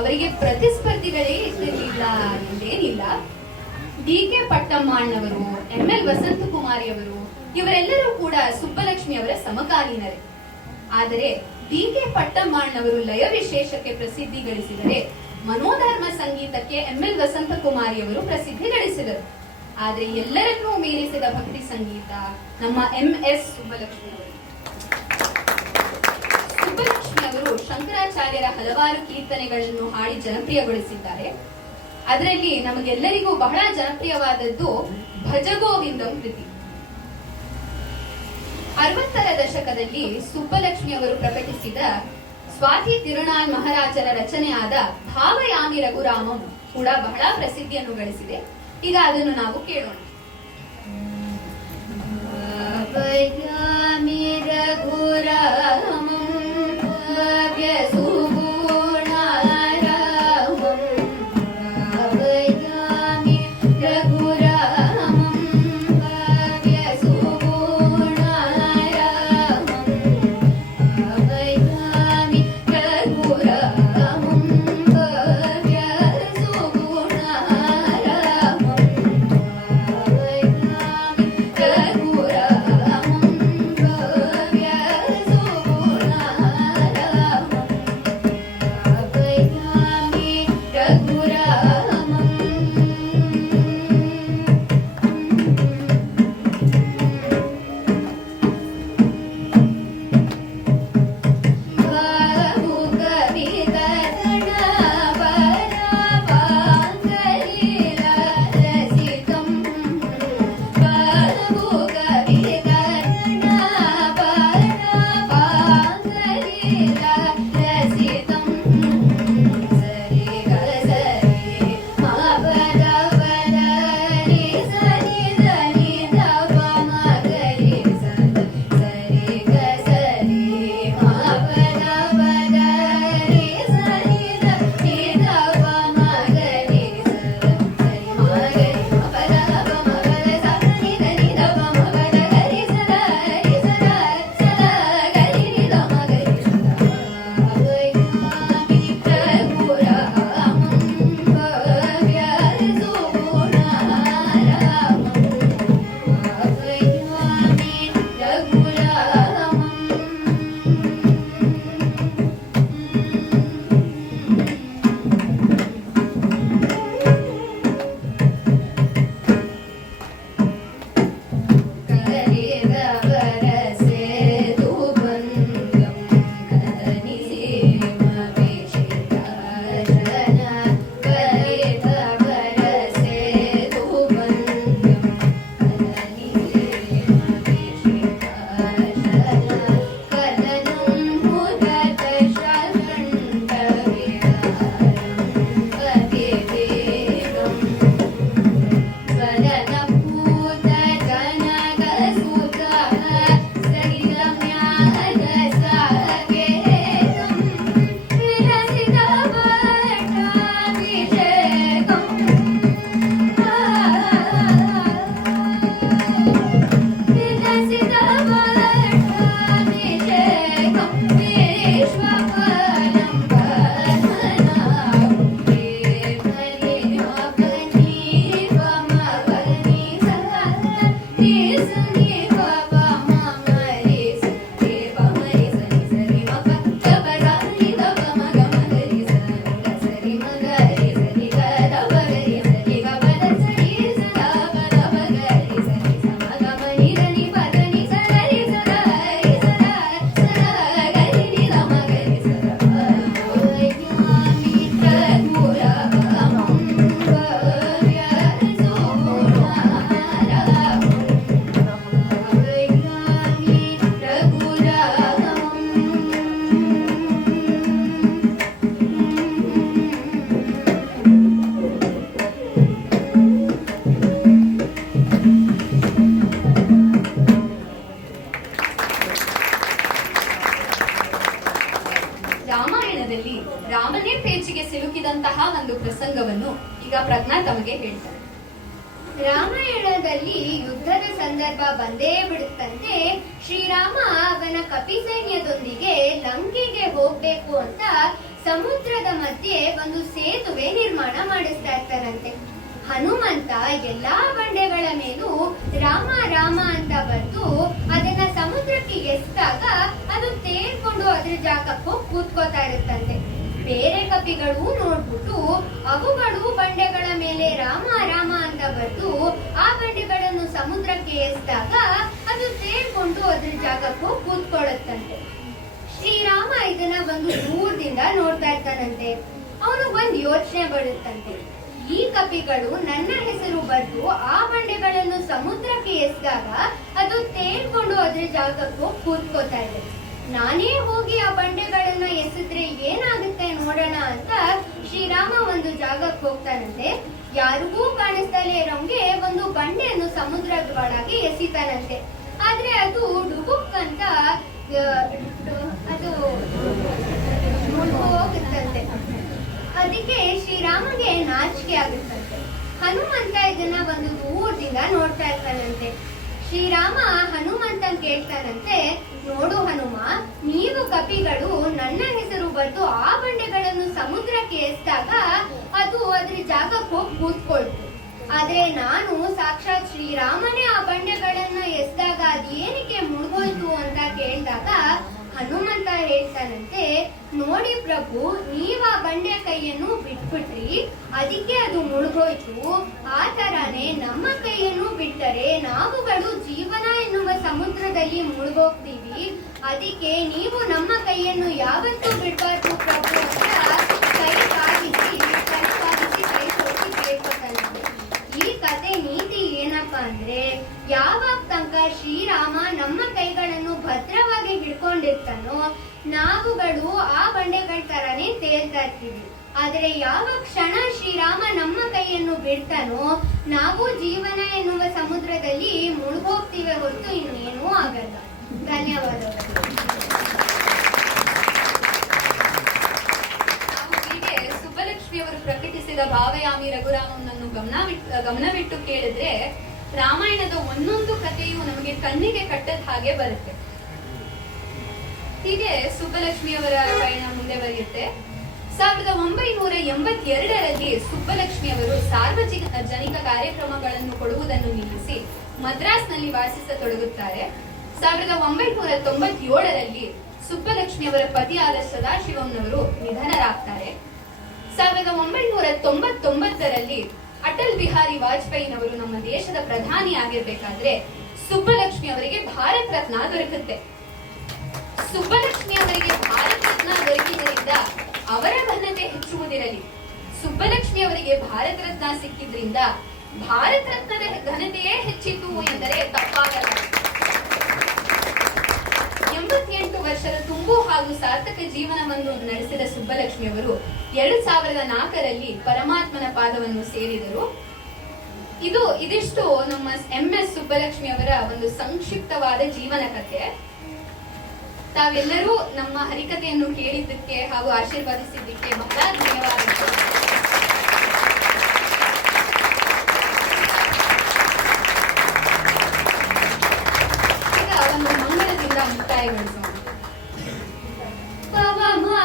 ಅವರಿಗೆ ಪ್ರತಿಸ್ಪರ್ಧಿಗಳೇ ಇರಲಿಲ್ಲ ಎಂದೇನಿಲ್ಲ. ಡಿ.ಕೆ. ಪಟ್ಟಮ್ಮಣ್ಣವರು, ಎಂ.ಎಲ್. ವಸಂತಕುಮಾರಿಯವರು ಇವರೆಲ್ಲರೂ ಕೂಡ ಸುಬ್ಬಲಕ್ಷ್ಮಿಯವರ ಸಮಕಾಲೀನರೇ. ಆದರೆ ಡಿ.ಕೆ. ಪಟ್ಟಮ್ಮಣ್ಣವರು ಲಯ ವಿಶೇಷಕ್ಕೆ ಪ್ರಸಿದ್ಧಿ ಗಳಿಸಿದರೆ ಮನೋಧರ್ಮ ಸಂಗೀತಕ್ಕೆ ಎಂ.ಎಲ್. ವಸಂತಕುಮಾರಿಯವರು ಪ್ರಸಿದ್ಧಿ ಗಳಿಸಿದರು. ಆದರೆ ಎಲ್ಲರನ್ನೂ ಮೀರಿಸಿದ ಭಕ್ತಿ ಸಂಗೀತ ನಮ್ಮ ಎಂ.ಎಸ್. ಸುಬ್ಬಲಕ್ಷ್ಮಿಯವರು. ಸುಬ್ಬಲಕ್ಷ್ಮಿಯವರು ಶಂಕರಾಚಾರ್ಯರ ಹಲವಾರು ಕೀರ್ತನೆಗಳನ್ನು ಹಾಡಿ ಜನಪ್ರಿಯಗೊಳಿಸಿದ್ದಾರೆ. ಅದರಲ್ಲಿ ನಮಗೆಲ್ಲರಿಗೂ ಬಹಳ ಜನಪ್ರಿಯವಾದದ್ದು ಭಜಗೋವಿಂದಂ ಕೃತಿ. 60ರ ದಶಕದಲ್ಲಿ ಸುಬ್ಬಲಕ್ಷ್ಮಿಯವರು ಪ್ರಕಟಿಸಿದ ಸ್ವಾತಿ ತಿರುನಾಳ್ ಮಹಾರಾಜರ ರಚನೆಯಾದ ಭಾವಯಾಮಿ ರಘುರಾಮಂ ಕೂಡ ಬಹಳ ಪ್ರಸಿದ್ಧಿಯನ್ನು ಗಳಿಸಿದೆ. ಈಗ ಅದನ್ನು ನಾವು ಕೇಳೋಣ. ಭಾವಯಾಮಿ ರಘುರಾಮಂ ನಡೆದಂತಹ ಒಂದು ಪ್ರಸಂಗವನ್ನು ಈಗ ಪ್ರಜ್ಞಾ ತಮಗೆ ಹೇಳ್ತಾರೆ. ರಾಮಾಯಣದಲ್ಲಿ ಯುದ್ಧದ ಸಂದರ್ಭ ಬಂದೇ ಬಿಡುತ್ತಂತೆ ಶ್ರೀರಾಮ ಅವನ ಕಪಿ ಸೈನ್ಯದೊಂದಿಗೆ ಲಂಕೆಗೆ ಹೋಗ್ಬೇಕು ಅಂತ ಸಮುದ್ರದ ಮಧ್ಯೆ ಒಂದು ಸೇತುವೆ ನಿರ್ಮಾಣ ಮಾಡಿಸ್ತಾ ಇರ್ತಾರಂತೆ. ಹನುಮಂತ ಎಲ್ಲಾ ಬಂಡೆಗಳ ಮೇಲೂ ರಾಮ ರಾಮ ಅಂತ ಬರೆದು ಅದನ್ನ ಸಮುದ್ರಕ್ಕೆ ಎಸ್ದಾಗ ಅದು ತೇರ್ಕೊಂಡು ಅದ್ರ ಜಾಗಕ್ಕೆ ಹೋಗಿ ಕೂತ್ಕೋತಾ ಇರುತ್ತಂತೆ. ಬೇರೆ ಕಪಿಗಳು ನೋಡ್ಬಿಟ್ಟು ಅವುಗಳು ಬಂಡೆಗಳ ಮೇಲೆ ರಾಮ ರಾಮ ಅಂತ ಬರೆದು ಆ ಬಂಡೆಗಳನ್ನು ಸಮುದ್ರಕ್ಕೆ ಎಸ್ದಾಗ ಅದು ತೇರ್ಕೊಂಡು ಅದ್ರ ಜಾಗಕ್ಕೆ ಹೋಗಿ ಕೂತ್ಕೊಳ್ಳುತ್ತಂತೆ. ಶ್ರೀರಾಮ ಇದನ್ನ ಒಂದು ದೂರದಿಂದ ನೋಡ್ತಾ ಇರ್ತಾನಂತೆ. ಅವನು ಒಂದ್ ಯೋಚನೆ ಬರುತ್ತಂತೆ, ಈ ಕಪಿಗಳು ನನ್ನ ಹೆಸರು ಬರೆದು ಆ ಬಂಡೆಗಳನ್ನು ಸಮುದ್ರಕ್ಕೆ ಎಸ್ದಾಗ ಅದು ತೇರ್ಕೊಂಡು ಅದ್ರ ಜಾಗಕ್ಕೆ ಹೋಗಿ ಕೂತ್ಕೋತಾ ಇದೆ. ನಾನೇ ಹೋಗಿ ಆ ಬಂಡೆಗಳನ್ನ ಎಸೆದ್ರೆ ಏನಾಗುತ್ತೆ ನೋಡೋಣ ಅಂತ ಶ್ರೀರಾಮ ಒಂದು ಜಾಗಕ್ಕೆ ಹೋಗ್ತಾನಂತೆ. ಯಾರಿಗೂ ಕಾಣಿಸ್ತಲೇ ಇರೋಂಗೆ ಒಂದು ಬಂಡೆಯನ್ನು ಸಮುದ್ರದ ಒಳಗೆ ಎಸಿತಾನಂತೆ. ಆದ್ರೆ ಅದು ಡುಬುಕ್ ಅಂತ ಅದು ಹೋಗುತ್ತಂತೆ. ಅದಕ್ಕೆ ಶ್ರೀರಾಮಗೆ ನಾಚಿಕೆ ಆಗುತ್ತಂತೆ. ಹನುಮಂತ ಇದನ್ನ ಒಂದು ದೂರದಿಂದ ನೋಡ್ತಾ ಇರ್ತಾನಂತೆ. ಶ್ರೀರಾಮ ಹನುಮಂತನ್ ಕೇಳ್ತಾನಂತೆ, ನೋಡು ಹನುಮ, ನೀವು ಕಪಿಗಳು ನನ್ನ ಹೆಸರು ಬರೆದು ಆ ಬಂಡೆಗಳನ್ನು ಸಮುದ್ರಕ್ಕೆ ಎಸ್ದಾಗ ಅದು ಅದ್ರ ಜಾಗಕ್ಕೆ ಹೋಗಿ ಕೂತ್ಕೊಳ್ತು. ಆದ್ರೆ ನಾನು ಸಾಕ್ಷಾತ್ ಶ್ರೀರಾಮನೇ ಆ ಬಂಡೆಗಳನ್ನ ಎಸ್ದಾಗ ಅದೇನಕ್ಕೆ ಮುಳುಗೋಯ್ತು ಅಂತ ಕೇಳಿದಾಗ ಹನುಮಂತ ಹೇಳ್ತಾನಂತೆ, ನೋಡಿ ಪ್ರಭು, ನೀವ್ ಆ ಬಂಡೆ ಕೈಯನ್ನು ಬಿಟ್ಬಿಟ್ರಿ, ಅದಕ್ಕೆ ಅದು ಮುಳುಗೋಯ್ತು. ಆ ತರಾನೇ ನಮ್ಮ ಕೈಯನ್ನು ಬಿಟ್ಟರೆ ನಾವುಗಳು ಜೀವನ ಎನ್ನುವ ಸಮುದ್ರದಲ್ಲಿ ಮುಳುಗೋಗ್ತೀವಿ. ಅದಕ್ಕೆ ನೀವು ನಮ್ಮ ಕೈಯನ್ನು ಯಾವತ್ತೂ ಬಿಡಬಾರ್ದು ಪ್ರಭು ಅಂತ ಕೈ ಕಾಗಿಸಿ ಕೈ ಕೊಟ್ಟು ಕೇಳ್ಕೊತಾನಂತೆ. ಈ ಕತೆ ನೀತಿ ಏನಪ್ಪಾ ಅಂದ್ರೆ, ಯಾವಾಗ ತನಕ ಶ್ರೀರಾಮ ನಮ್ಮ ಕೈಗಳನ್ನು ಭದ್ರವಾಗಿ ಹಿಡ್ಕೊಂಡಿರ್ತಾನೋ ನಾವುಗಳು ಆ ಬಂಡೆಗಳ ತರಾನೇ ತೇಲ್ತಾ ಇರ್ತೀವಿ. ಆದ್ರೆ ಯಾವ ಕ್ಷಣ ಶ್ರೀರಾಮ ನಮ್ಮ ಕೈಯನ್ನು ಬಿಡ್ತಾನೋ ನಾವು ಜೀವನ ಎನ್ನುವ ಸಮುದ್ರದಲ್ಲಿ ಮುಳುಗೋಗ್ತೀವಿ ಹೊರತು ಇನ್ನೇನೂ ಆಗಲ್ಲ. ಧನ್ಯವಾದಗಳು. ಹೀಗೆ ಸುಬ್ಬಲಕ್ಷ್ಮಿ ಅವರು ಪ್ರಕಟಿಸಿದ ಭಾವಯಾಮಿ ರಘುರಾಮನನ್ನು ಗಮನವಿಟ್ಟು ಕೇಳಿದ್ರೆ ರಾಮಾಯಣದ ಒಂದೊಂದು ಕಥೆಯು ನಮಗೆ ಕಣ್ಣಿಗೆ ಕಟ್ಟದ ಹಾಗೆ ಬರುತ್ತೆ. ಹೀಗೆ ಸುಬ್ಬಲಕ್ಷ್ಮಿಯವರ ಪಯಣ ಮುಂದೆ ಬರೆಯುತ್ತೆ. 1982ರಲ್ಲಿ ಸುಬ್ಬಲಕ್ಷ್ಮಿಯವರು ಸಾರ್ವಜನಿಕ ಕಾರ್ಯಕ್ರಮಗಳನ್ನು ಕೊಡುವುದನ್ನು ನಿಲ್ಲಿಸಿ ಮದ್ರಾಸ್ನಲ್ಲಿ ವಾಸಿಸತೊಡಗುತ್ತಾರೆ. 1997ರಲ್ಲಿ ಸುಬ್ಬಲಕ್ಷ್ಮಿಯವರ ಪತಿಯಾದ ಸದಾಶಿವಂನವರು ನಿಧನರಾಗ್ತಾರೆ. 1999ರಲ್ಲಿ ಅಟಲ್ ಬಿಹಾರಿ ವಾಜಪೇಯಿನವರು ನಮ್ಮ ದೇಶದ ಪ್ರಧಾನಿ ಆಗಿರ್ಬೇಕಾದ್ರೆ ಸುಬ್ಬಲಕ್ಷ್ಮಿ ಅವರಿಗೆ ಭಾರತ ರತ್ನ ದೊರಕುತ್ತೆ. ಸುಬ್ಬಲಕ್ಷ್ಮಿ ಅವರಿಗೆ ಭಾರತ ರತ್ನ ದೊರಕಿದ್ದರಿಂದ ಅವರ ಘನತೆ ಹೆಚ್ಚುವುದಿರಲಿ, ಸುಬ್ಬಲಕ್ಷ್ಮಿ ಅವರಿಗೆ ಭಾರತ ರತ್ನ ಸಿಕ್ಕಿದ್ರಿಂದ ಭಾರತ ರತ್ನದ ಘನತೆಯೇ ಹೆಚ್ಚಿತು ಎಂದರೆ ತಪ್ಪಾಗಲ್ಲ. 88 ವರ್ಷದ ತುಂಬು ಹಾಗೂ ಸಾರ್ಥಕ ಜೀವನವನ್ನು ನಡೆಸಿದ ಸುಬ್ಬಲಕ್ಷ್ಮಿ ಅವರು 2004ರಲ್ಲಿ ಪರಮಾತ್ಮನ ಪಾದವನ್ನು ಸೇರಿದರು. ಇದಿಷ್ಟು ನಮ್ಮ MS ಸುಬ್ಬಲಕ್ಷ್ಮಿ ಅವರ ಒಂದು ಸಂಕ್ಷಿಪ್ತವಾದ ಜೀವನ ಕಥೆ. ತಾವೆಲ್ಲರೂ ನಮ್ಮ ಹರಿಕಥೆಯನ್ನು ಕೇಳಿದ್ದಕ್ಕೆ ಹಾಗೂ ಆಶೀರ್ವಾದಿಸಿದ್ದಕ್ಕೆ ಬಹಳ ಧನ್ಯವಾದಗಳು. ಈಗ ಒಂದು ಮಂಗಳದಿಂದ ಮುಕ್ತಾಯಗೊಳಿಸೋಣ. ಭಗವಂತ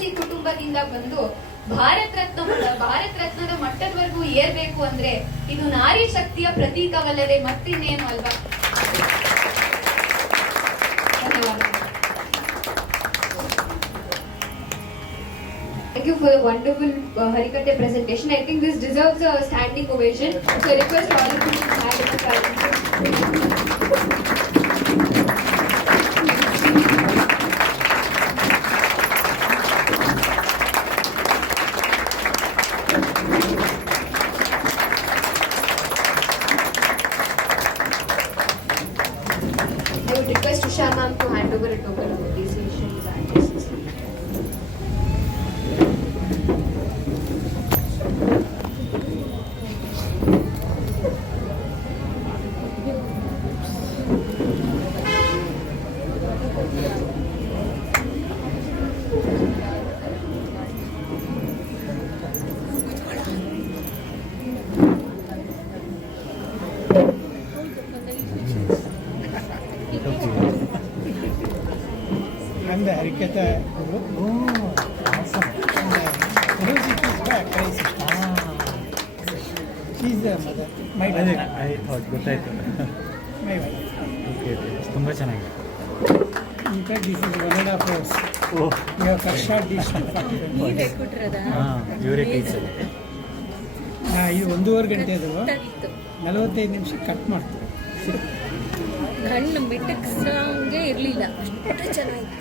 ಮಧ್ಯಮವರ್ತಿ ಕುಟುಂಬದಿಂದ ಬಂದು ಭಾರತ ರತ್ನದ ಮಟ್ಟದವರೆಗೂ ಏರ್ಬೇಕು ಅಂದ್ರೆ ಇದು ನಾರಿ ಶಕ್ತಿಯ ಪ್ರತೀಕವಲ್ಲದೆ ಮತ್ತಿನ್ನೇನು ಅಲ್ವಾ? ಧನ್ಯವಾದ. Thank you for the wonderful Harikatte presentation. I think this deserves a standing ovation. So I request all of you to stand up and I would request Usha ma'am to hand over a token of appreciation to the artists. And the Harikatte group. Oh, awesome. And music is back, crazy. She's the mother. My wife. I thought ಗೊತ್ತಾಯ್ತು. My wife. ಓಕೆ ತುಂಬ ಚೆನ್ನಾಗಿದೆ. In fact, this is 1.5 hours. Oh We have cut short dish. ಹಾಂ ಇವರೇ ಕೈಸಲ್ಲಿ ಇದು 1.5 ಗಂಟೆ ಅದು 45 ನಿಮಿಷ ಕಟ್ ಮಾಡ್ತೀವಿ. ಹಣ್ಣು ಮಿಟಕ್ಸಂಗೆ ಇರಲಿಲ್ಲ, ಅಷ್ಟು ಚೆನ್ನಾಗಿತ್ತು.